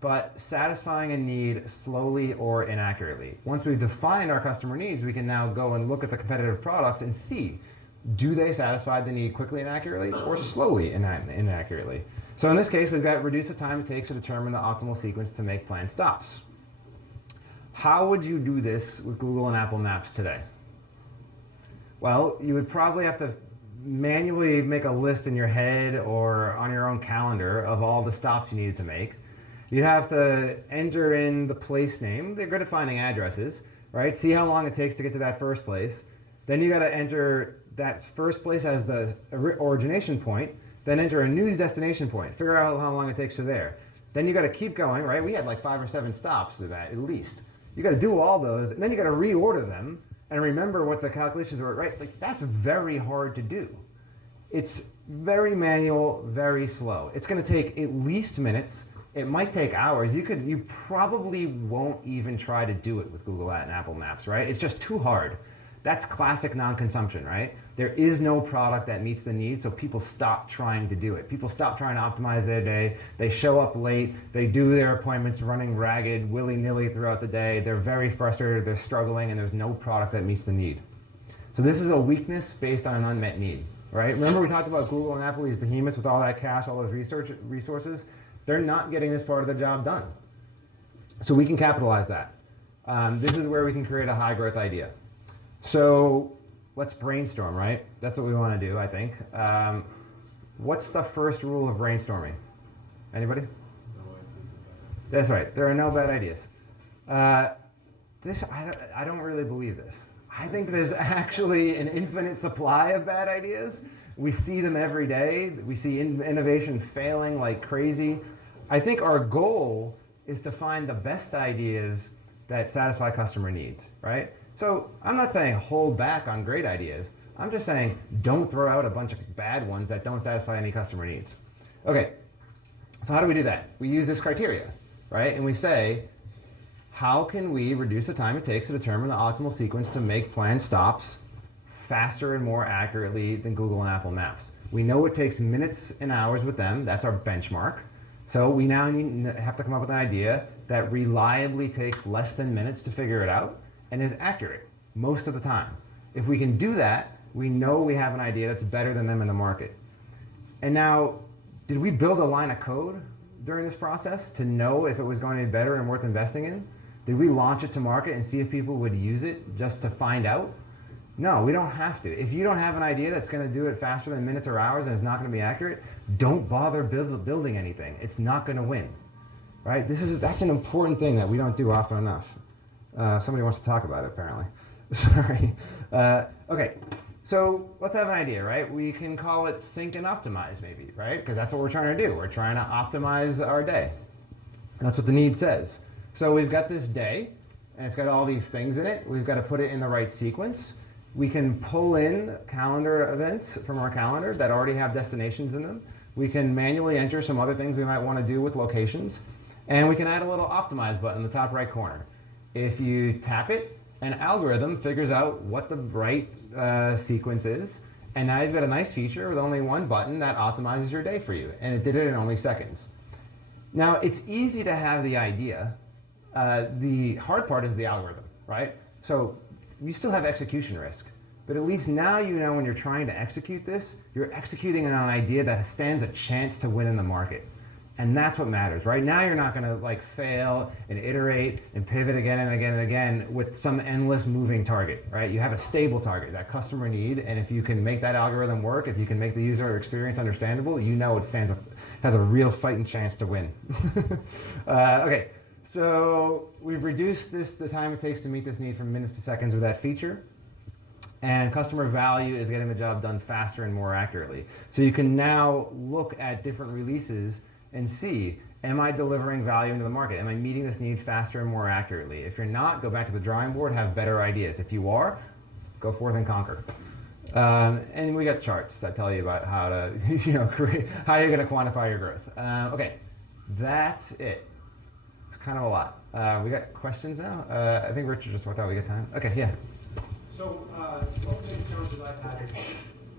but satisfying a need slowly or inaccurately. Once we've defined our customer needs, we can now go and look at the competitive products and see, do they satisfy the need quickly and accurately or slowly and inaccurately? So in this case, we've got reduce the time it takes to determine the optimal sequence to make planned stops. How would you do this with Google and Apple Maps today? Well, you would probably have to manually make a list in your head or on your own calendar of all the stops you needed to make. You'd have to enter in the place name. They're good at finding addresses, right? See how long it takes to get to that first place. Then you got to enter that first place as the origination point, then enter a new destination point. Figure out how long it takes to there. Then you got to keep going, right? We had like 5 or 7 stops to that at least. You got to do all those, and then you got to reorder them and remember what the calculations were, right? Like that's very hard to do. It's very manual, very slow. It's going to take at least minutes. It might take hours. You probably won't even try to do it with Google and Apple Maps, right? It's just too hard. That's classic non-consumption, right? There is no product that meets the need, so people stop trying to do it. People stop trying to optimize their day. They show up late. They do their appointments running ragged, willy-nilly throughout the day. They're very frustrated. They're struggling, and there's no product that meets the need. So this is a weakness based on an unmet need, right? Remember we talked about Google and Apple, these behemoths with all that cash, all those resources? they're not getting this part of the job done. So we can capitalize that. This is where we can create a high growth idea. So let's brainstorm, right? That's what we want to do, I think. What's the first rule of brainstorming? Anybody? That's right. There are no bad ideas. I don't really believe this. I think there's actually an infinite supply of bad ideas. We see them every day. We see innovation failing like crazy. I think our goal is to find the best ideas that satisfy customer needs, right? So I'm not saying hold back on great ideas. I'm just saying don't throw out a bunch of bad ones that don't satisfy any customer needs. Okay, so how do we do that? We use this criteria, right? And we say, how can we reduce the time it takes to determine the optimal sequence to make planned stops faster and more accurately than Google and Apple Maps? We know it takes minutes and hours with them. That's our benchmark. So we now have to come up with an idea that reliably takes less than minutes to figure it out and is accurate most of the time. If we can do that, we know we have an idea that's better than them in the market. And now, did we build a line of code during this process to know if it was going to be better and worth investing in? Did we launch it to market and see if people would use it just to find out? No, we don't have to. If you don't have an idea that's going to do it faster than minutes or hours and it's not going to be accurate, don't bother building anything. It's not going to win, right? That's an important thing that we don't do often enough. Somebody wants to talk about it, apparently. Sorry. Okay, so let's have an idea, right? We can call it sync and optimize maybe, right? Because that's what we're trying to do. We're trying to optimize our day. That's what the need says. So we've got this day, and it's got all these things in it. We've got to put it in the right sequence. We can pull in calendar events from our calendar that already have destinations in them. We can manually enter some other things we might want to do with locations. And we can add a little optimize button in the top right corner. If you tap it, an algorithm figures out what the right sequence is. And now you've got a nice feature with only one button that optimizes your day for you. And it did it in only seconds. Now, it's easy to have the idea. The hard part is the algorithm, right? So you still have execution risk. But at least now you know when you're trying to execute this, you're executing on an idea that stands a chance to win in the market. And that's what matters. Right now you're not going to fail and iterate and pivot again and again and again with some endless moving target, right? You have a stable target, that customer need, and if you can make that algorithm work, if you can make the user experience understandable, you know it has a real fighting chance to win. Okay, so we've reduced the time it takes to meet this need from minutes to seconds with that feature. And customer value is getting the job done faster and more accurately. So you can now look at different releases and see, am I delivering value into the market? Am I meeting this need faster and more accurately? If you're not, go back to the drawing board, have better ideas. If you are, go forth and conquer. And we got charts that tell you about how to, how you're going to quantify your growth. Okay, that's it. It's kind of a lot. We got questions now? I think Richard just worked out we got time. Okay, yeah. So one of the big challenges I've had is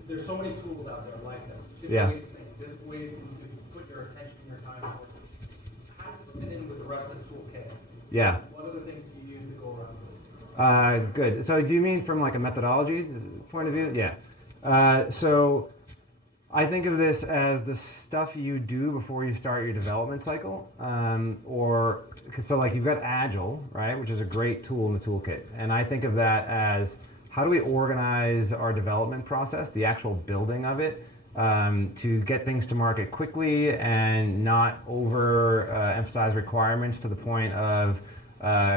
there's so many tools out there like this. Yeah. Different ways that you can put your attention and your time into. How does this fit in with the rest of the toolkit? Yeah. What other things do you use to go around this? Good. So do you mean from a methodology point of view? Yeah. So I think of this as the stuff you do before you start your development cycle. So you've got Agile, right, which is a great tool in the toolkit. And I think of that as how do we organize our development process, the actual building of it, to get things to market quickly and not emphasize requirements to the point of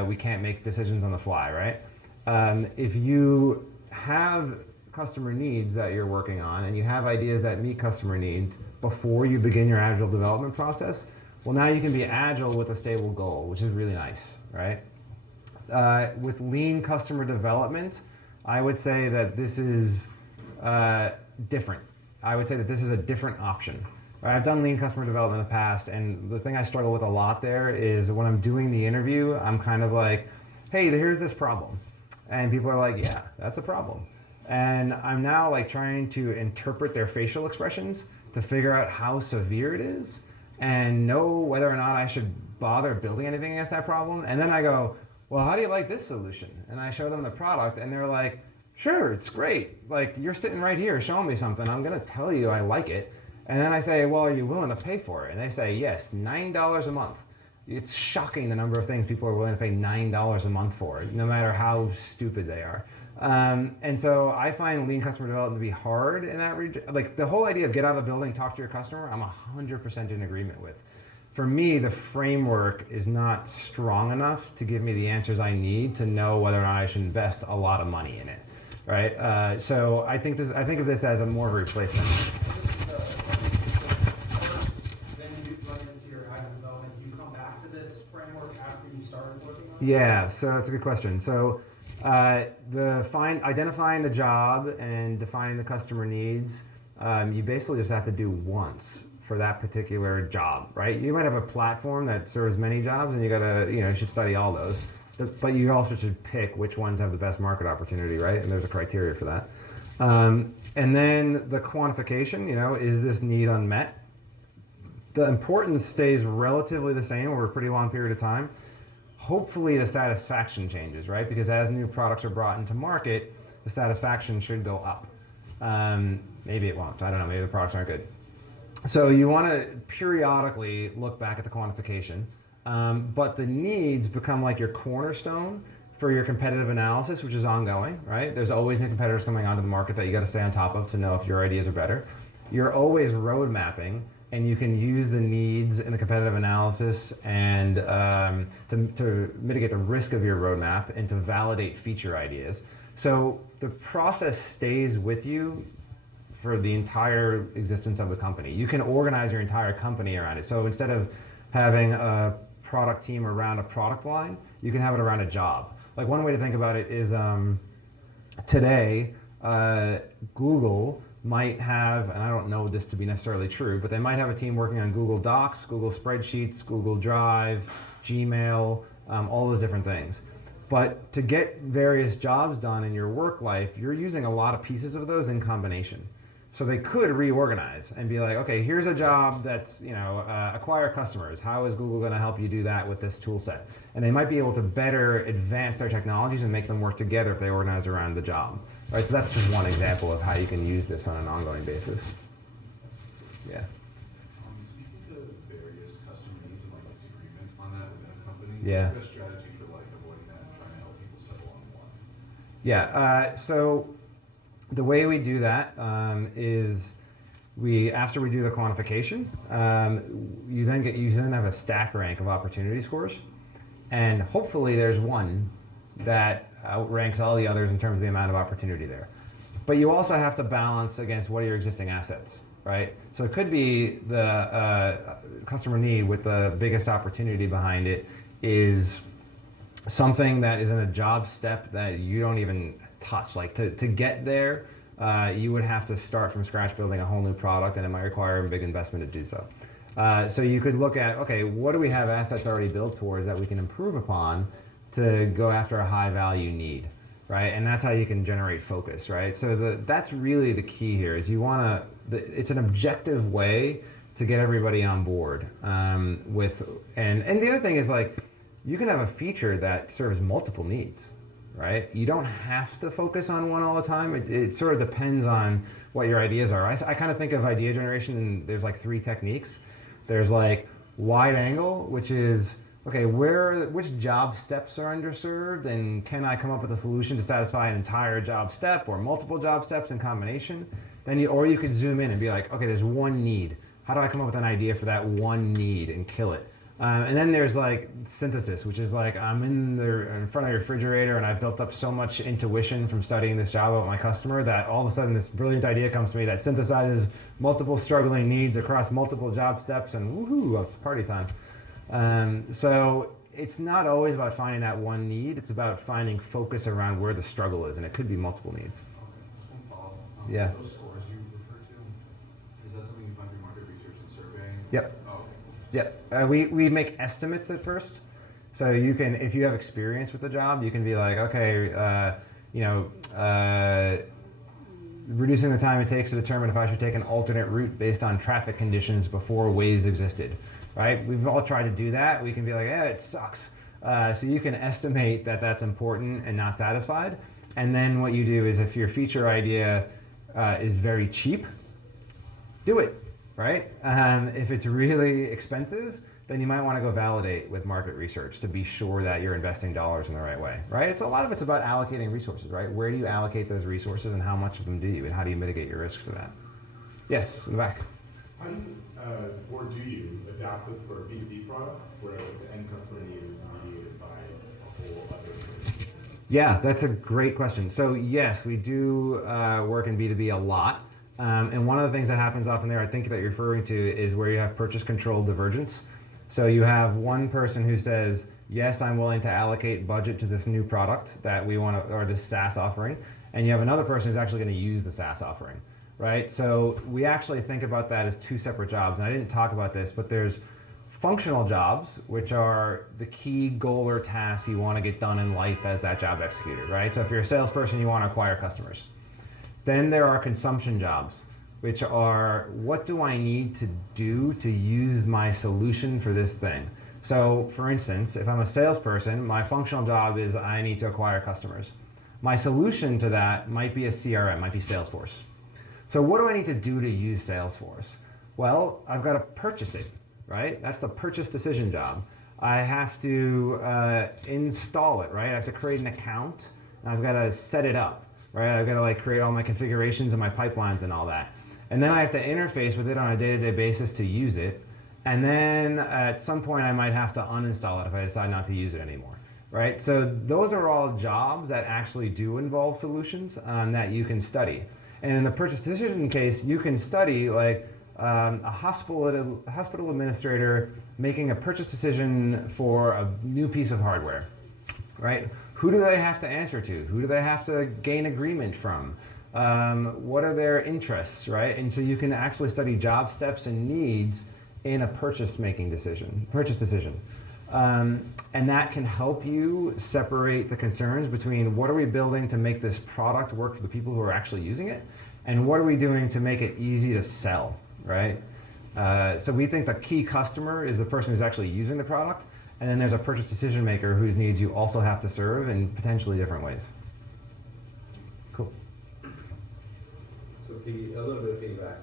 we can't make decisions on the fly, right? If you have customer needs that you're working on and you have ideas that meet customer needs before you begin your Agile development process, well, now you can be agile with a stable goal, which is really nice, right? With lean customer development, I would say that this is different. I would say that this is a different option. Right? I've done lean customer development in the past, and the thing I struggle with a lot there is when I'm doing the interview, I'm kind of like, hey, here's this problem. And people are like, yeah, that's a problem. And I'm now trying to interpret their facial expressions to figure out how severe it is and know whether or not I should bother building anything against that problem. And then I go, well, how do you like this solution? And I show them the product, and they're like, sure, it's great. You're sitting right here showing me something. I'm going to tell you I like it. And then I say, well, are you willing to pay for it? And they say, yes, $9 a month. It's shocking the number of things people are willing to pay $9 a month for, no matter how stupid they are. And so I find lean customer development to be hard in that region. Like the whole idea of get out of the building, talk to your customer, I'm 100% in agreement with. For me, the framework is not strong enough to give me the answers I need to know whether or not I should invest a lot of money in it, right? So I think of this as a more of a replacement. Then you run into your agile development. Do you come back to this framework after you started working on it? Yeah, so that's a good question. So identifying the job and defining the customer needs, you basically just have to do once for that particular job, right? You might have a platform that serves many jobs, and you should study all those. But you also should pick which ones have the best market opportunity, right? And there's a criteria for that. And then the quantification, is this need unmet? The importance stays relatively the same over a pretty long period of time. Hopefully the satisfaction changes, right? Because as new products are brought into market, the satisfaction should go up. Maybe it won't. I don't know. Maybe the products aren't good. So you want to periodically look back at the quantification, but the needs become like your cornerstone for your competitive analysis, which is ongoing, right? There's always new competitors coming onto the market that you got to stay on top of to know if your ideas are better. You're always road mapping, and you can use the needs in the competitive analysis and to mitigate the risk of your roadmap and to validate feature ideas. So the process stays with you for the entire existence of the company. You can organize your entire company around it. So instead of having a product team around a product line, you can have it around a job. Like one way to think about it is today, Google might have, and I don't know this to be necessarily true, but they might have a team working on Google Docs, Google Spreadsheets, Google Drive, Gmail, all those different things. But to get various jobs done in your work life, you're using a lot of pieces of those in combination. So they could reorganize and be like, okay, here's a job that's, acquire customers. How is Google going to help you do that with this tool set? And they might be able to better advance their technologies and make them work together if they organize around the job. Right, so that's just one example of how you can use this on an ongoing basis. Yeah. Speaking to various customer needs and disagreement on that within a company, Yeah. what's the best strategy for avoiding that and trying to help people settle on one? Yeah. So the way we do that is after we do the quantification, you then have a stack rank of opportunity scores, and hopefully there's one that outranks all the others in terms of the amount of opportunity there. But you also have to balance against what are your existing assets, right? So it could be the customer need with the biggest opportunity behind it is something that is in a job step that you don't even touch. Like to get there, you would have to start from scratch building a whole new product, and it might require a big investment to do so. So you could look at, okay, what do we have assets already built towards that we can improve upon to go after a high value need, right? And that's how you can generate focus, right? So that's really the key here is you want to, it's an objective way to get everybody on board and the other thing is you can have a feature that serves multiple needs, right? You don't have to focus on one all the time. It sort of depends on what your ideas are. I kind of think of idea generation, and there's 3 techniques. There's wide angle, which is, okay, which job steps are underserved, and can I come up with a solution to satisfy an entire job step or multiple job steps in combination? Or you could zoom in and be like, okay, there's one need. How do I come up with an idea for that one need and kill it? And then there's synthesis, which is I'm in front of your refrigerator and I've built up so much intuition from studying this job about my customer that all of a sudden this brilliant idea comes to me that synthesizes multiple struggling needs across multiple job steps, and woohoo, it's party time. So it's not always about finding that one need. It's about finding focus around where the struggle is, and it could be multiple needs. Okay, just one follow-up. Yeah. Those scores you referred to, is that something you find through market research and surveying? Yep. Oh, okay. Yeah, we make estimates at first. So you can, if you have experience with the job, you can be like, okay, reducing the time it takes to determine if I should take an alternate route based on traffic conditions before Waze existed, right? We've all tried to do that. We can be like, it sucks. So you can estimate that that's important and not satisfied. And then what you do is if your feature idea is very cheap, do it. right? If it's really expensive, then you might want to go validate with market research to be sure that you're investing dollars in the right way, right? It's a lot of it's about allocating resources, right? Where do you allocate those resources and how much of them do you, and how do you mitigate your risk for that? Yes, in the back. How do you, or do you adapt this for B2B products where the end customer need is mediated by a whole other thing? Yeah, that's a great question. So yes, we do work in B2B a lot. And one of the things that happens often there, I think that you're referring to, is where you have purchase control divergence. So you have one person who says, yes, I'm willing to allocate budget to this new product that we want to, or this SaaS offering. And you have another person who's actually going to use the SaaS offering, right? So we actually think about that as two separate jobs. And I didn't talk about this, but there's functional jobs, which are the key goal or task you want to get done in life as that job executed, right? So if you're a salesperson, you want to acquire customers. Then there are consumption jobs, which are, what do I need to do to use my solution for this thing? So for instance, if I'm a salesperson, my functional job is I need to acquire customers. My solution to that might be a CRM, might be Salesforce. So what do I need to do to use Salesforce? Well, I've got to purchase it, right? That's the purchase decision job. I have to install it, right? I have to create an account, and I've got to set it up, right? I've got to like create all my configurations and my pipelines and all that. And then I have to interface with it on a day-to-day basis to use it. And then at some point I might have to uninstall it if I decide not to use it anymore, right? So those are all jobs that actually do involve solutions that you can study. And in the purchase decision case, you can study like a hospital administrator making a purchase decision for a new piece of hardware, right? Who do they have to answer to? Who do they have to gain agreement from? What are their interests, right? And so you can actually study job steps and needs in a purchase decision. And that can help you separate the concerns between what are we building to make this product work for the people who are actually using it, and what are we doing to make it easy to sell, right? So we think the key customer is the person who's actually using the product, and then there's a purchase decision maker whose needs you also have to serve in potentially different ways. Cool. So a little bit of feedback.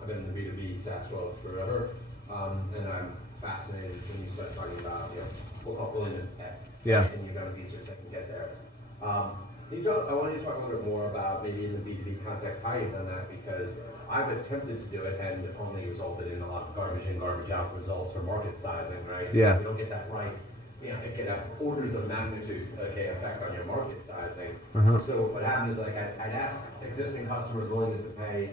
I've been in the B2B SaaS world forever, and I'm fascinated when you start talking about, how willingness to pay. Yeah. And you're going to research that can get there. I want you to talk a little bit more about maybe in the B2B context how you've done that, because I've attempted to do it and it only resulted in a lot of garbage in, garbage out results for market sizing, right? Yeah. If you don't get that right, it can have orders of magnitude effect on your market sizing. Uh-huh. So what happened is like I'd ask existing customers willingness to pay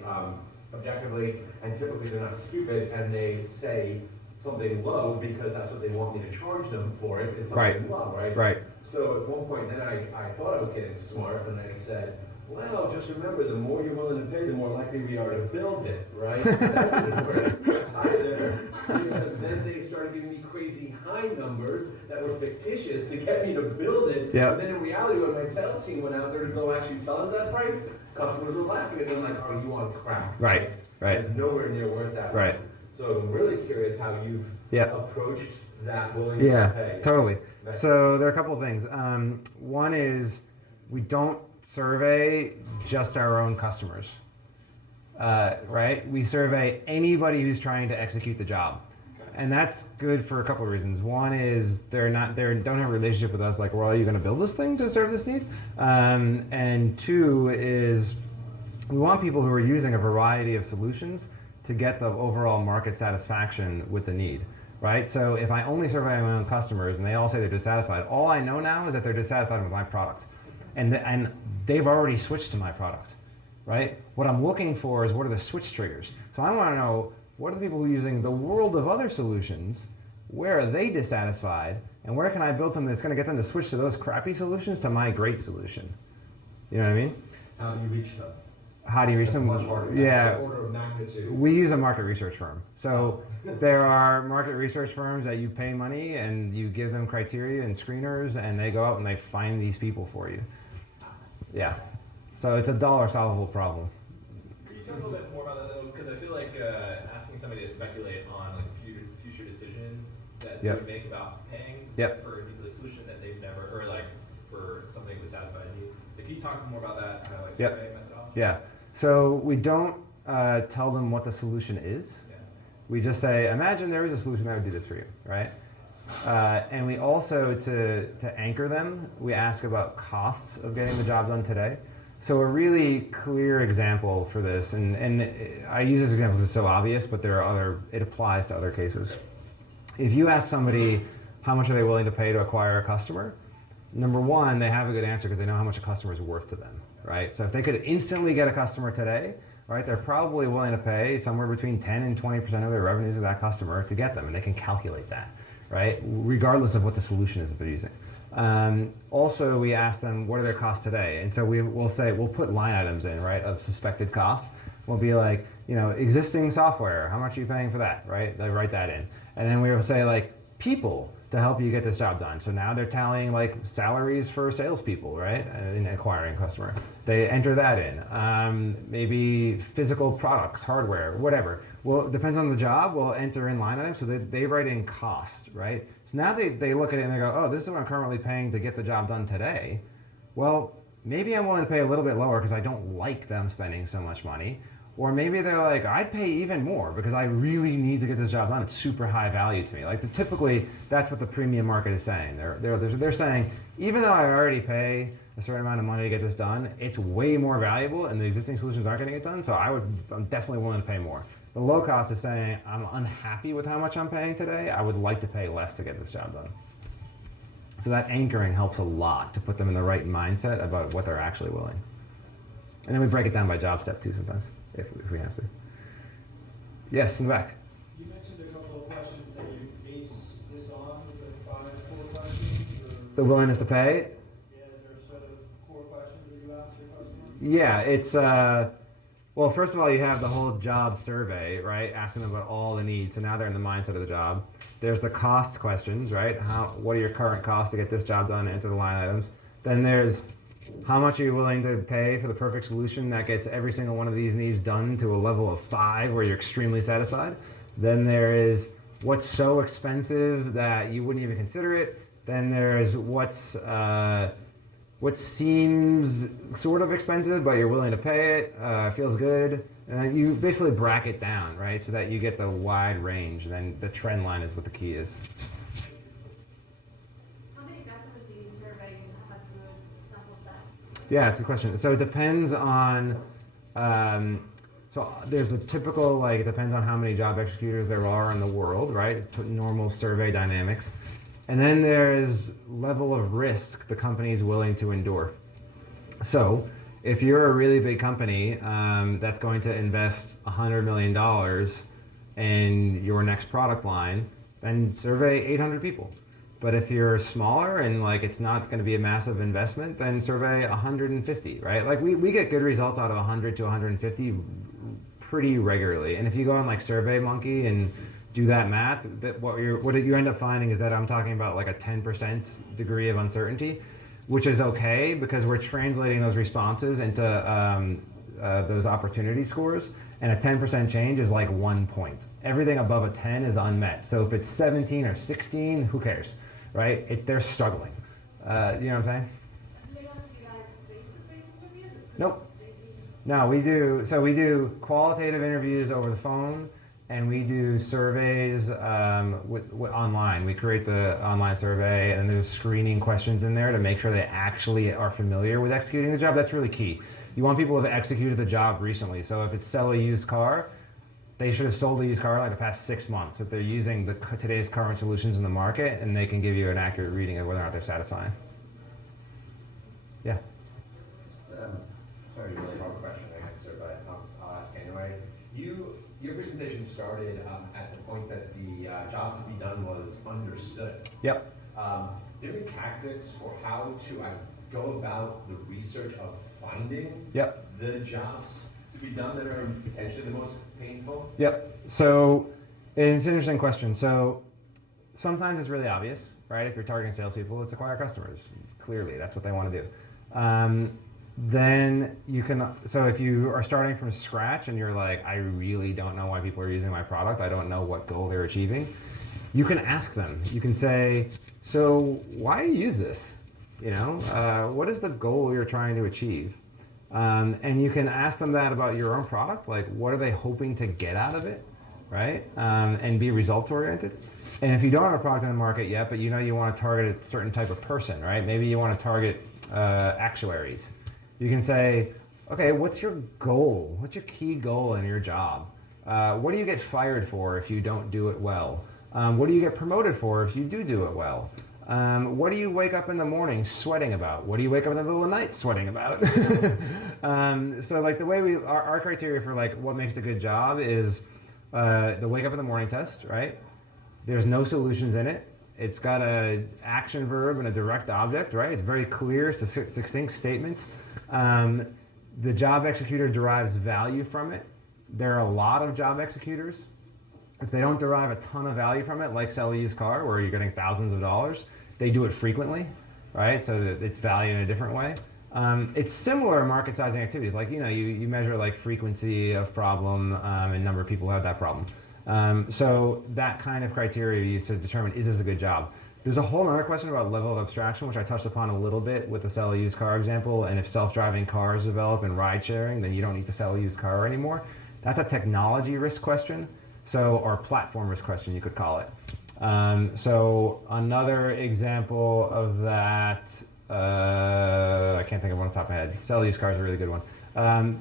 objectively, and typically they're not stupid and they say something low because that's what they want me to charge them for it. It's something low, right? Right. So at one point then I thought I was getting smart and I said, well, just remember, the more you're willing to pay, the more likely we are to build it, right? That didn't work either, because then they started giving me crazy high numbers that were fictitious to get me to build it. Yep. But then in reality, when my sales team went out there to go actually sell it at that price, customers were laughing at them like, are you on crack? Right. It's nowhere near worth that. Right. So I'm really curious how you've approached that willingness to pay. Yeah, totally. So there are a couple of things. One is we don't survey just our own customers, right? We survey anybody who's trying to execute the job. And that's good for a couple of reasons. One is they don't have a relationship with us like, well, are you going to build this thing to serve this need? And two is we want people who are using a variety of solutions to get the overall market satisfaction with the need, right? So if I only survey my own customers and they all say they're dissatisfied, all I know now is that they're dissatisfied with my product. And they've already switched to my product, right? What I'm looking for is what are the switch triggers. So I want to know, what are the people who are using the world of other solutions, where are they dissatisfied, and where can I build something that's going to get them to switch to those crappy solutions to my great solution? You know what I mean? How do you reach them? How do you reach them? Much harder. Yeah. Order of magnitude. We use a market research firm. So there are market research firms that you pay money and you give them criteria and screeners and they go out and they find these people for you. Yeah. So it's a dollar solvable problem. Can you talk a little bit more about that though? Because I feel like asking somebody to speculate on like future decision that they would make about paying for the solution that they've never, or like for something to satisfy a need. Like, can you talk more about that kind of like survey methodology? Yeah. So we don't tell them what the solution is. we just say, imagine there was a solution that would do this for you, right? And we also, to anchor them, we ask about costs of getting the job done today. So a really clear example for this, and I use this example because it's so obvious, but it applies to other cases. If you ask somebody how much are they willing to pay to acquire a customer, number one, they have a good answer because they know how much a customer is worth to them, right? So if they could instantly get a customer today, right, they're probably willing to pay somewhere between 10 and 20% of their revenues of that customer to get them, and they can calculate that, right, regardless of what the solution is that they're using. Also, we ask them, what are their costs today? And so we'll put line items in, right, of suspected costs. We'll be like, existing software, how much are you paying for that, right? They write that in. And then we will say, like, people to help you get this job done. So now they're tallying, like, salaries for salespeople, right, in acquiring customer. They enter that in. Maybe physical products, hardware, whatever. Well, it depends on the job. We'll enter in line items so that they write in cost, right? So now they look at it and they go, oh, this is what I'm currently paying to get the job done today. Well, maybe I'm willing to pay a little bit lower because I don't like them spending so much money. Or maybe they're like, I'd pay even more because I really need to get this job done. It's super high value to me. Like typically, that's what the premium market is saying. They're saying, even though I already pay a certain amount of money to get this done, it's way more valuable and the existing solutions aren't getting it done, so I'm definitely willing to pay more. The low cost is saying, I'm unhappy with how much I'm paying today. I would like to pay less to get this job done. So that anchoring helps a lot to put them in the right mindset about what they're actually willing. And then we break it down by job step too sometimes, if we have to. Yes, in the back. You mentioned a couple of questions that you base this on. Is it 5 core questions? Or The willingness to pay? yeah, is there a set of core questions that you ask your customers? Yeah, it's, well, first of all, you have the whole job survey, right? Asking them about all the needs. So now they're in the mindset of the job. There's the cost questions, right? What are your current costs to get this job done? Enter the line items. Then there's how much are you willing to pay for the perfect solution that gets every single one of these needs done to a level of 5 where you're extremely satisfied. Then there is what's so expensive that you wouldn't even consider it. Then there's what seems sort of expensive, but you're willing to pay it, feels good. And you basically bracket down, right, so that you get the wide range. And then the trend line is what the key is. How many customers do you survey to have a good sample size? Yeah, that's a good question. So it depends on, so there's the typical, like, it depends on how many job executors there are in the world, right? Normal survey dynamics. And then there's level of risk the company is willing to endure. So if you're a really big company that's going to invest $100 million in your next product line, then survey 800 people. But if you're smaller and like it's not going to be a massive investment, then survey 150, right? Like we get good results out of 100 to 150 pretty regularly. And if you go on like SurveyMonkey and do that math, that what you end up finding is that I'm talking about like a 10% degree of uncertainty, which is okay because we're translating those responses into those opportunity scores, and a 10% change is like 1 point. Everything above a 10 is unmet. So if it's 17 or 16, who cares, right? They're struggling. You know what I'm saying? Do they want to do like face-to-face interviews? Nope. No, we do qualitative interviews over the phone, and we do surveys online. We create the online survey, and there's screening questions in there to make sure they actually are familiar with executing the job. That's really key. You want people who have executed the job recently. So if it's sell a used car, they should have sold a used car like the past 6 months. If they're using today's current solutions in the market, and they can give you an accurate reading of whether or not they're satisfying. Yeah. Sorry, really hard question to answer, but I'll ask anyway. Your presentation started at the point that the job to be done was understood. Yep. Do you have any tactics for how to go about the research of finding the jobs to be done that are potentially the most painful? Yep. So it's an interesting question. So sometimes it's really obvious, right? If you're targeting salespeople, it's acquire customers. Clearly, that's what they want to do. Then you can, so if you are starting from scratch and you're like, I really don't know why people are using my product, I don't know what goal they're achieving, you can ask them. You can say, so why do you use this? You know, what is the goal you're trying to achieve? And you can ask them that about your own product, like what are they hoping to get out of it, right? And be results oriented. And if you don't have a product in the market yet, but you know you want to target a certain type of person, right? Maybe you want to target actuaries. You can say, okay, what's your goal? What's your key goal in your job? What do you get fired for if you don't do it well? What do you get promoted for if you do it well? What do you wake up in the morning sweating about? What do you wake up in the middle of the night sweating about? So like the way our criteria for like what makes a good job is the wake up in the morning test, right? There's no solutions in it. It's got a action verb and a direct object, right? It's very clear, it's a succinct statement. The job executor derives value from it. There are a lot of job executors. If they don't derive a ton of value from it, like sell a used car where you're getting thousands of dollars, they do it frequently, right? So that it's value in a different way. It's similar in market sizing activities. Like, you measure like frequency of problem and number of people who have that problem. So that kind of criteria you use to determine, is this a good job? There's a whole other question about level of abstraction, which I touched upon a little bit with the sell a used car example. And if self-driving cars develop and ride sharing, then you don't need to sell a used car anymore. That's a technology risk question. Or platform risk question, you could call it. So another example of that, I can't think of one off the top of my head. Sell a used car is a really good one.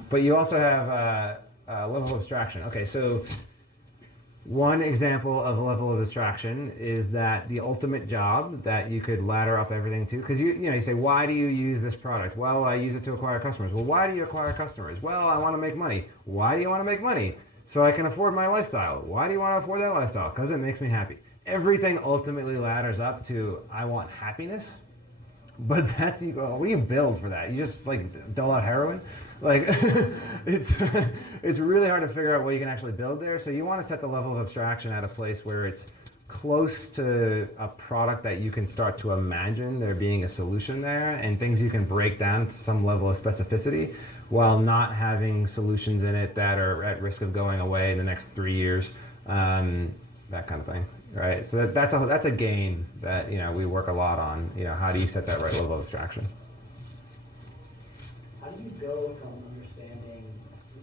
But you also have level of abstraction. Okay, so one example of a level of abstraction is that the ultimate job that you could ladder up everything to, because you say, why do you use this product? Well, I use it to acquire customers. Well, why do you acquire customers? Well, I want to make money. Why do you want to make money? So I can afford my lifestyle. Why do you want to afford that lifestyle? Because it makes me happy. Everything ultimately ladders up to, I want happiness. But what do you build for that? You just like dole out heroin? Like it's really hard to figure out what you can actually build there. So you want to set the level of abstraction at a place where it's close to a product that you can start to imagine there being a solution there and things you can break down to some level of specificity while not having solutions in it that are at risk of going away in the next 3 years, that kind of thing, right? So that's a game that we work a lot on. How do you set that right level of abstraction? How do you go from understanding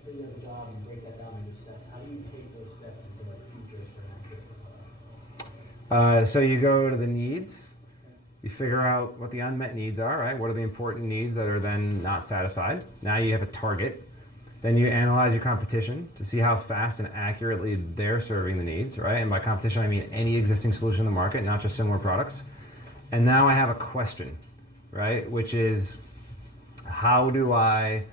the job and break that down into steps? How do you take those steps into like features for an actual? So you go to the needs. You figure out what the unmet needs are, right? What are the important needs that are then not satisfied? Now you have a target. Then you analyze your competition to see how fast and accurately they're serving the needs, right? And by competition, I mean any existing solution in the market, not just similar products. And now I have a question, right? Which is, how do I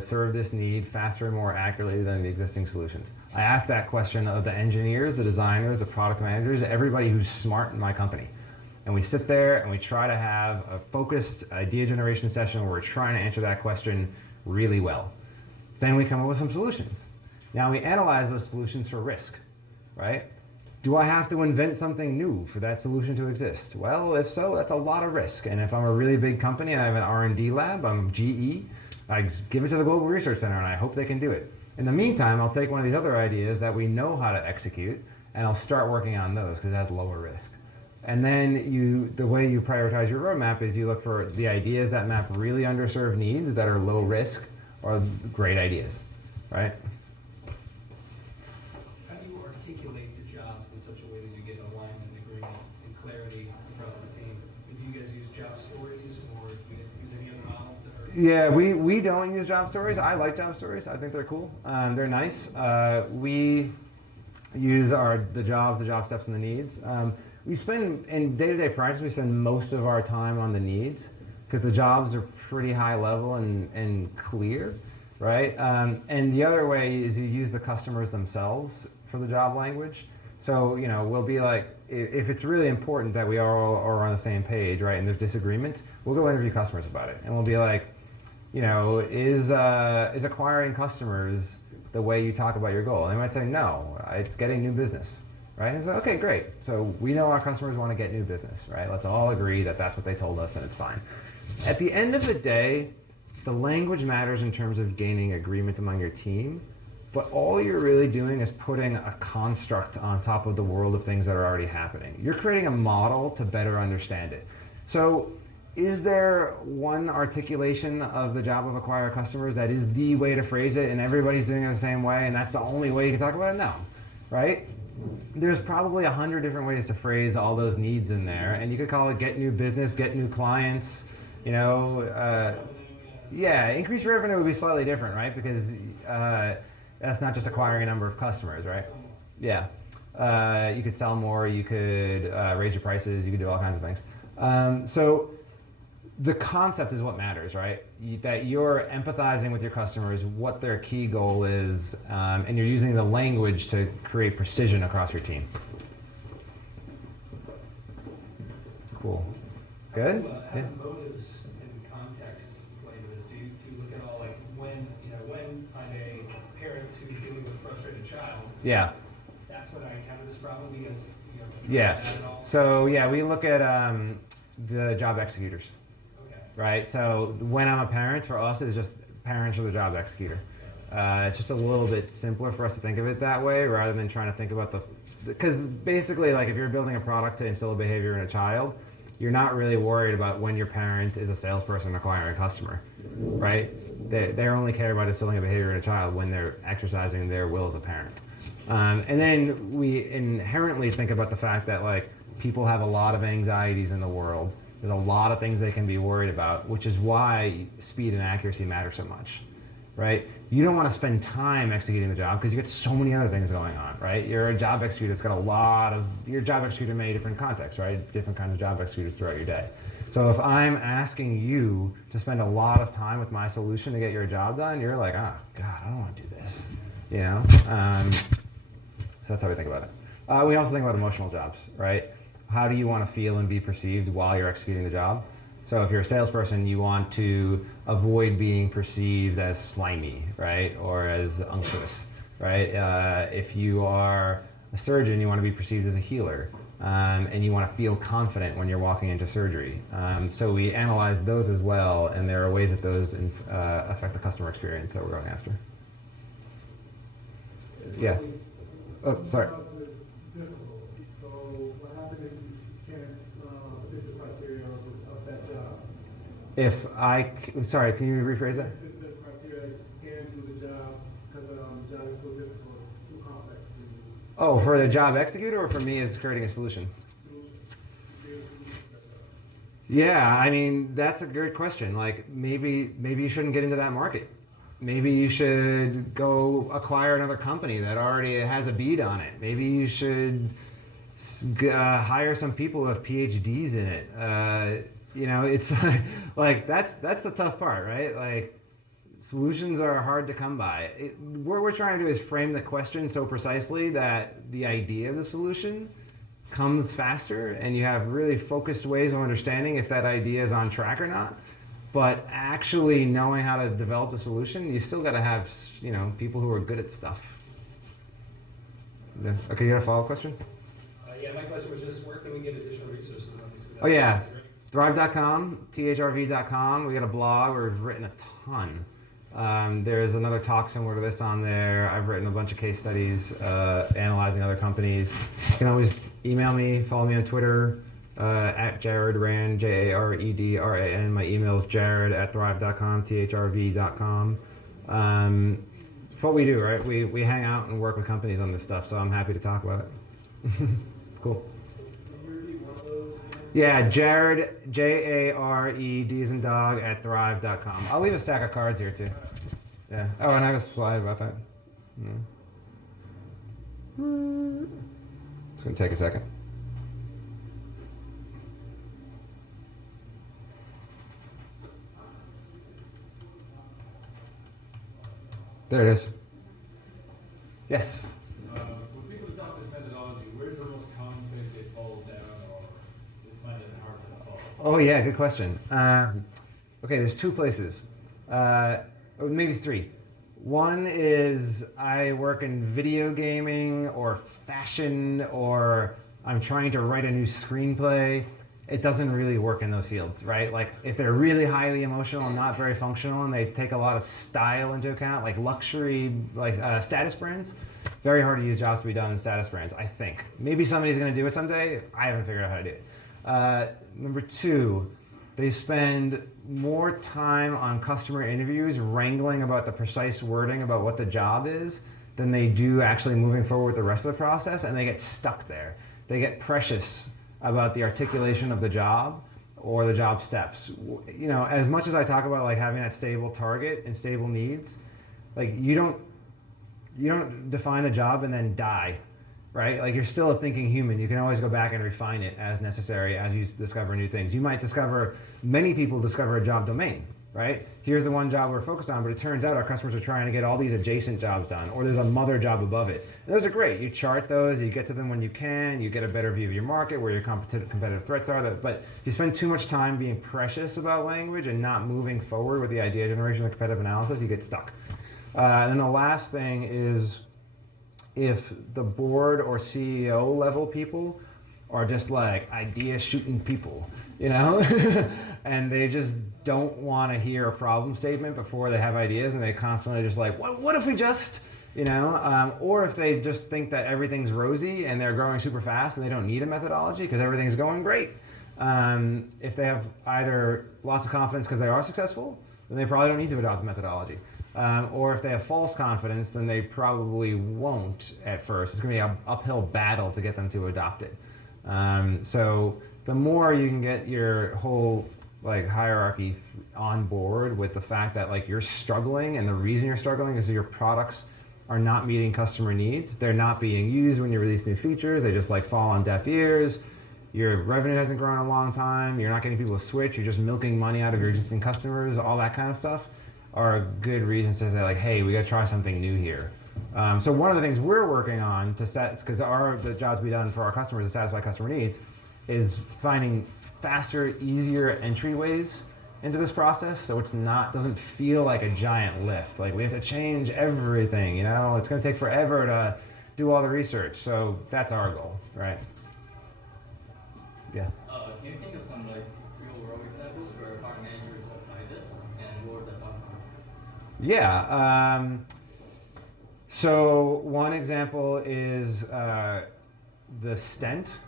serve this need faster and more accurately than the existing solutions? I ask that question of the engineers, the designers, the product managers, everybody who's smart in my company. And we sit there and we try to have a focused idea generation session where we're trying to answer that question really well. Then we come up with some solutions. Now we analyze those solutions for risk, right? Do I have to invent something new for that solution to exist? Well, if so, that's a lot of risk. And if I'm a really big company and I have an R&D lab, I'm GE, I give it to the Global Research Center and I hope they can do it. In the meantime, I'll take one of these other ideas that we know how to execute and I'll start working on those because it has lower risk. And then the way you prioritize your roadmap is you look for the ideas that map really underserved needs that are low risk or great ideas, right? How do you articulate the jobs in such a way that you get alignment and agreement and clarity across the team? Do you guys use job stories or do you use any other models that are... Yeah, we don't use job stories. I like job stories. I think they're cool. They're nice. We use the job steps, and the needs. We spend, in day-to-day practice, we spend most of our time on the needs because the jobs are pretty high level and clear, right? And the other way is you use the customers themselves for the job language. So, we'll be like, if it's really important that we all are on the same page, right, and there's disagreement, we'll go interview customers about it. And we'll be like, is acquiring customers the way you talk about your goal? And they might say, no, it's getting new business. Right? And so, okay, great. So we know our customers want to get new business, right? Let's all agree that that's what they told us and it's fine. At the end of the day, the language matters in terms of gaining agreement among your team, but all you're really doing is putting a construct on top of the world of things that are already happening. You're creating a model to better understand it. So is there one articulation of the job of acquire customers that is the way to phrase it and everybody's doing it the same way and that's the only way you can talk about it? No. right? There's probably 100 different ways to phrase all those needs in there, and you could call it get new business, get new clients, you know, yeah, increased revenue would be slightly different, right? Because that's not just acquiring a number of customers, right? Yeah. You could sell more, you could raise your prices, you could do all kinds of things. So the concept is what matters, right? That you're empathizing with your customers, what their key goal is, and you're using the language to create precision across your team. Cool. Good? How do motives and context play into this? Do you look at all, like, when I'm a parent who's dealing with a frustrated child, Yeah. that's when I encounter this problem because, Yeah. So, yeah, we look at the job executors. Okay. Right? So when I'm a parent, for us, it's just parents are the job executor. It's just a little bit simpler for us to think of it that way rather than trying to think about because basically, like, if you're building a product to instill a behavior in a child, you're not really worried about when your parent is a salesperson acquiring a customer, right? They only care about instilling a behavior in a child when they're exercising their will as a parent. And then we inherently think about the fact that, like, people have a lot of anxieties in the world. There's a lot of things they can be worried about, which is why speed and accuracy matter so much, right? You don't want to spend time executing the job because you get so many other things going on, right? You're a job executor that's got you're a job executor in many different contexts, right? Different kinds of job executors throughout your day. So if I'm asking you to spend a lot of time with my solution to get your job done, you're like, oh, God, I don't want to do this, you know? So that's how we think about it. We also think about emotional jobs, right? How do you want to feel and be perceived while you're executing the job? So if you're a salesperson, you want to avoid being perceived as slimy, right? Or as unctuous, right? If you are a surgeon, you want to be perceived as a healer. And you want to feel confident when you're walking into surgery. So we analyze those as well, and there are ways that those affect the customer experience that we're going after. Yes. Oh, sorry. So what happens if you can't fit the criteria of that job? Sorry, can you rephrase that? Fit the criteria, you can't do the job because the job is so difficult, too complex for you. Oh, for the job executor or for me as creating a solution? Yeah, I mean, that's a good question. Like, maybe you shouldn't get into that market. Maybe you should go acquire another company that already has a bead on it. Maybe you should hire some people who have PhDs in it. You know, it's like that's the tough part, right? Like, solutions are hard to come by. What we're trying to do is frame the question so precisely that the idea of the solution comes faster, and you have really focused ways of understanding if that idea is on track or not. But actually knowing how to develop the solution, you still got to have, you know, people who are good at stuff. Yeah. Okay, you got a follow-up question? Yeah, my question was just where can we get additional resources on this? Oh yeah, thrv.com, thrv.com. We got a blog where we've written a ton. There's another talk similar to this on there. I've written a bunch of case studies analyzing other companies. You can always email me, follow me on Twitter. At Jared Ran, JaredRan. My email is jared@thrv.com, thrv.com. It's what we do, right? We hang out and work with companies on this stuff, so I'm happy to talk about it. Cool. Yeah, Jared, Jared, D as in dog, @thrv.com. I'll leave a stack of cards here, too. Yeah. Oh, and I have a slide about that. It's going to take a second. There it is. Yes? When people adopt this methodology, where's the most common place they fall down or they find it hard to follow? Oh, yeah, good question. Okay, there's two places. Maybe three. One is I work in video gaming or fashion, or I'm trying to write a new screenplay. It doesn't really work in those fields, right? Like, if they're really highly emotional and not very functional and they take a lot of style into account, like luxury, like status brands, very hard to use jobs to be done in status brands, I think. Maybe somebody's going to do it someday. I haven't figured out how to do it. Number two, they spend more time on customer interviews wrangling about the precise wording about what the job is than they do actually moving forward with the rest of the process, and they get stuck there. They get precious about the articulation of the job or the job steps. You know, as much as I talk about like having that stable target and stable needs, like you don't define the job and then die, right? Like you're still a thinking human. You can always go back and refine it as necessary as you discover new things. You might discover, many people discover a job domain, right? Here's the one job we're focused on, but it turns out our customers are trying to get all these adjacent jobs done, or there's a mother job above it. And those are great. You chart those, you get to them when you can, you get a better view of your market, where your competitive threats are. But if you spend too much time being precious about language and not moving forward with the idea generation and competitive analysis, you get stuck. And then the last thing is, if the board or CEO level people are just like idea shooting people, you know, and they just don't want to hear a problem statement before they have ideas, and they constantly just like, what if we just, you know, or if they just think that everything's rosy and they're growing super fast and they don't need a methodology because everything's going great. If they have either lots of confidence because they are successful, then they probably don't need to adopt a methodology. Or if they have false confidence, then they probably won't at first. It's going to be an uphill battle to get them to adopt it. So the more you can get your whole like hierarchy on board with the fact that like you're struggling, and the reason you're struggling is that your products are not meeting customer needs. They're not being used when you release new features. They just like fall on deaf ears. Your revenue hasn't grown in a long time. You're not getting people to switch. You're just milking money out of your existing customers. All that kind of stuff are good reasons to say like, hey, we got to try something new here. So one of the things we're working on to set, because the jobs we done for our customers to satisfy customer needs, is finding faster, easier entryways into this process, so it's doesn't feel like a giant lift. Like we have to change everything, you know? It's going to take forever to do all the research. So that's our goal, right? Yeah. Can you think of some like real-world examples where product managers apply this and what were the thoughts? Yeah. So one example is the stent,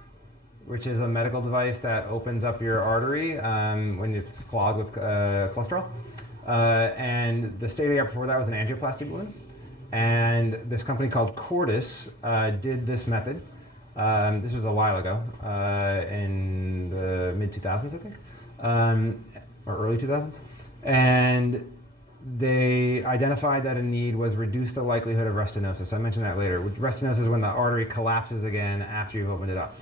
which is a medical device that opens up your artery when it's clogged with cholesterol. And the state of the art before that was an angioplasty balloon. And this company called Cordis did this method. This was a while ago, in the mid-2000s, I think, or early 2000s. And they identified that a need was reduce the likelihood of restenosis. I mentioned that later. Restenosis is when the artery collapses again after you've opened it up.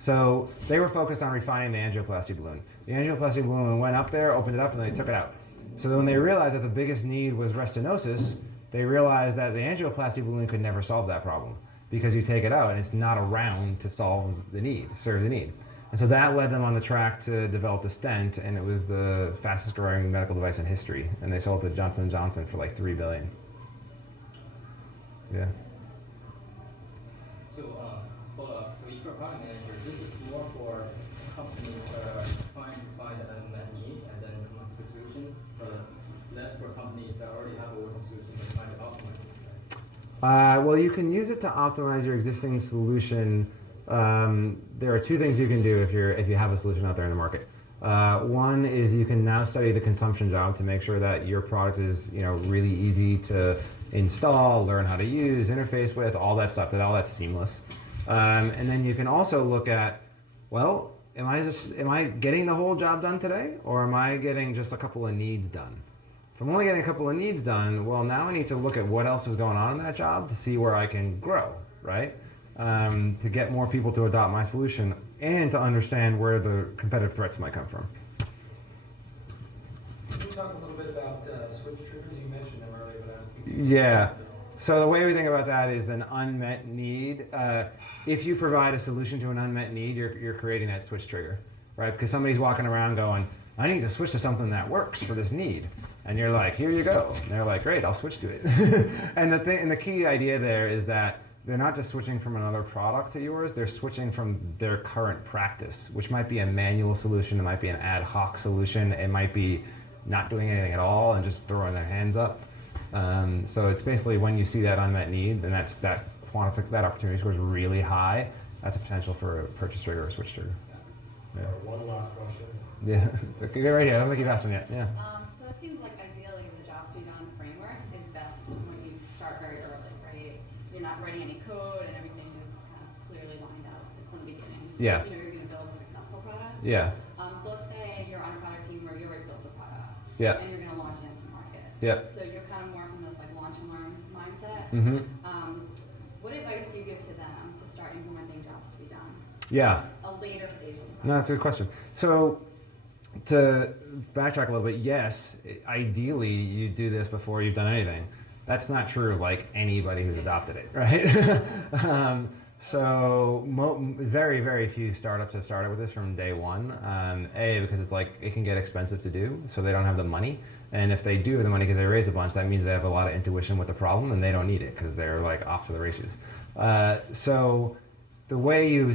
So they were focused on refining the angioplasty balloon. The angioplasty balloon went up there, opened it up, and they took it out. So when they realized that the biggest need was restenosis, they realized that the angioplasty balloon could never solve that problem, because you take it out and it's not around to solve the need, serve the need. And so that led them on the track to develop the stent, and it was the fastest growing medical device in history. And they sold it to Johnson & Johnson for like $3 billion. Yeah. So, so if you're a product manager, this is more for companies that are trying to find an unmet need and then come up with a solution, but less for companies that already have a working solution and trying to optimize it, right? Well, you can use it to optimize your existing solution. There are two things you can do if you have a solution out there in the market. One is you can now study the consumption job to make sure that your product is really easy to install, learn how to use, interface with, all that stuff, that all that's seamless. And then you can also look at, well, am I getting the whole job done today, or am I getting just a couple of needs done? If I'm only getting a couple of needs done, well, now I need to look at what else is going on in that job to see where I can grow, right? To get more people to adopt my solution and to understand where the competitive threats might come from. Can you talk a little bit about switch triggers? You mentioned them earlier, but I think Yeah. So the way we think about that is an unmet need. If you provide a solution to an unmet need, you're creating that switch trigger, right? Because somebody's walking around going, I need to switch to something that works for this need. And you're like, here you go. And they're like, great, I'll switch to it. And the key idea there is that they're not just switching from another product to yours, they're switching from their current practice, which might be a manual solution, it might be an ad hoc solution, it might be not doing anything at all and just throwing their hands up. So it's basically when you see that unmet need, then that opportunity score is really high, that's a potential for a purchase trigger or a switch trigger. Yeah. One last question. Yeah, okay, right here, I don't think you've asked one yet. Yeah. So it seems like ideally the job suite on framework is best when you start very early, right? not writing any code and everything is kind of clearly lined out from the beginning. Yeah. You know, you're going to build a successful product. Yeah. So let's say you're on a product team where you already built a product. Yeah. And you're going to launch it into market. Yeah. So you're kind of more from this like launch and learn mindset. Mm-hmm. What advice do you give to them to start implementing jobs to be done? Yeah. A later stage of the product. No, that's a good question. So to backtrack a little bit, yes, ideally you do this before you've done anything. That's not true of like anybody who's adopted it, right? Very, very few startups have started with this from day one. Because it's like it can get expensive to do, so they don't have the money. And if they do have the money because they raise a bunch, that means they have a lot of intuition with the problem and they don't need it because they're like off to the races. So the way you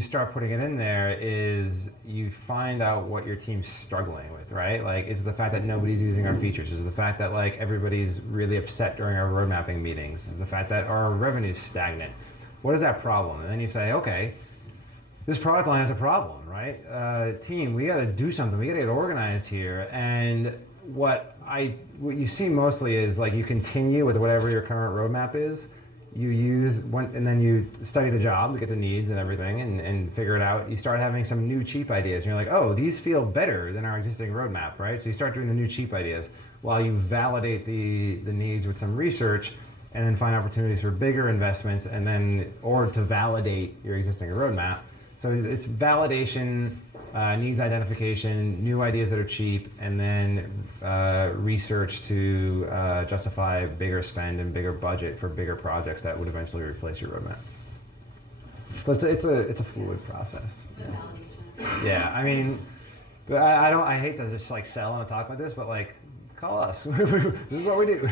start putting it in there is you find out what your team's struggling with, right? Like, is it the fact that nobody's using our features? Is it the fact that like everybody's really upset during our road mapping meetings? Is it the fact that our revenue's stagnant? What is that problem? And then you say, okay, this product line has a problem, right? Team, we got to do something. We got to get organized here. And what you see mostly is like you continue with whatever your current roadmap is. You use one, and then you study the job to get the needs and everything, and figure it out. You start having some new cheap ideas, and you're like, oh, these feel better than our existing roadmap, right? So you start doing the new cheap ideas while you validate the needs with some research, and then find opportunities for bigger investments, and then or to validate your existing roadmap. So it's validation, needs identification, new ideas that are cheap, and then research to justify bigger spend and bigger budget for bigger projects that would eventually replace your roadmap. So it's a fluid process. Yeah, I mean, I hate to just like sell and talk like this, but like call us. This is what we do.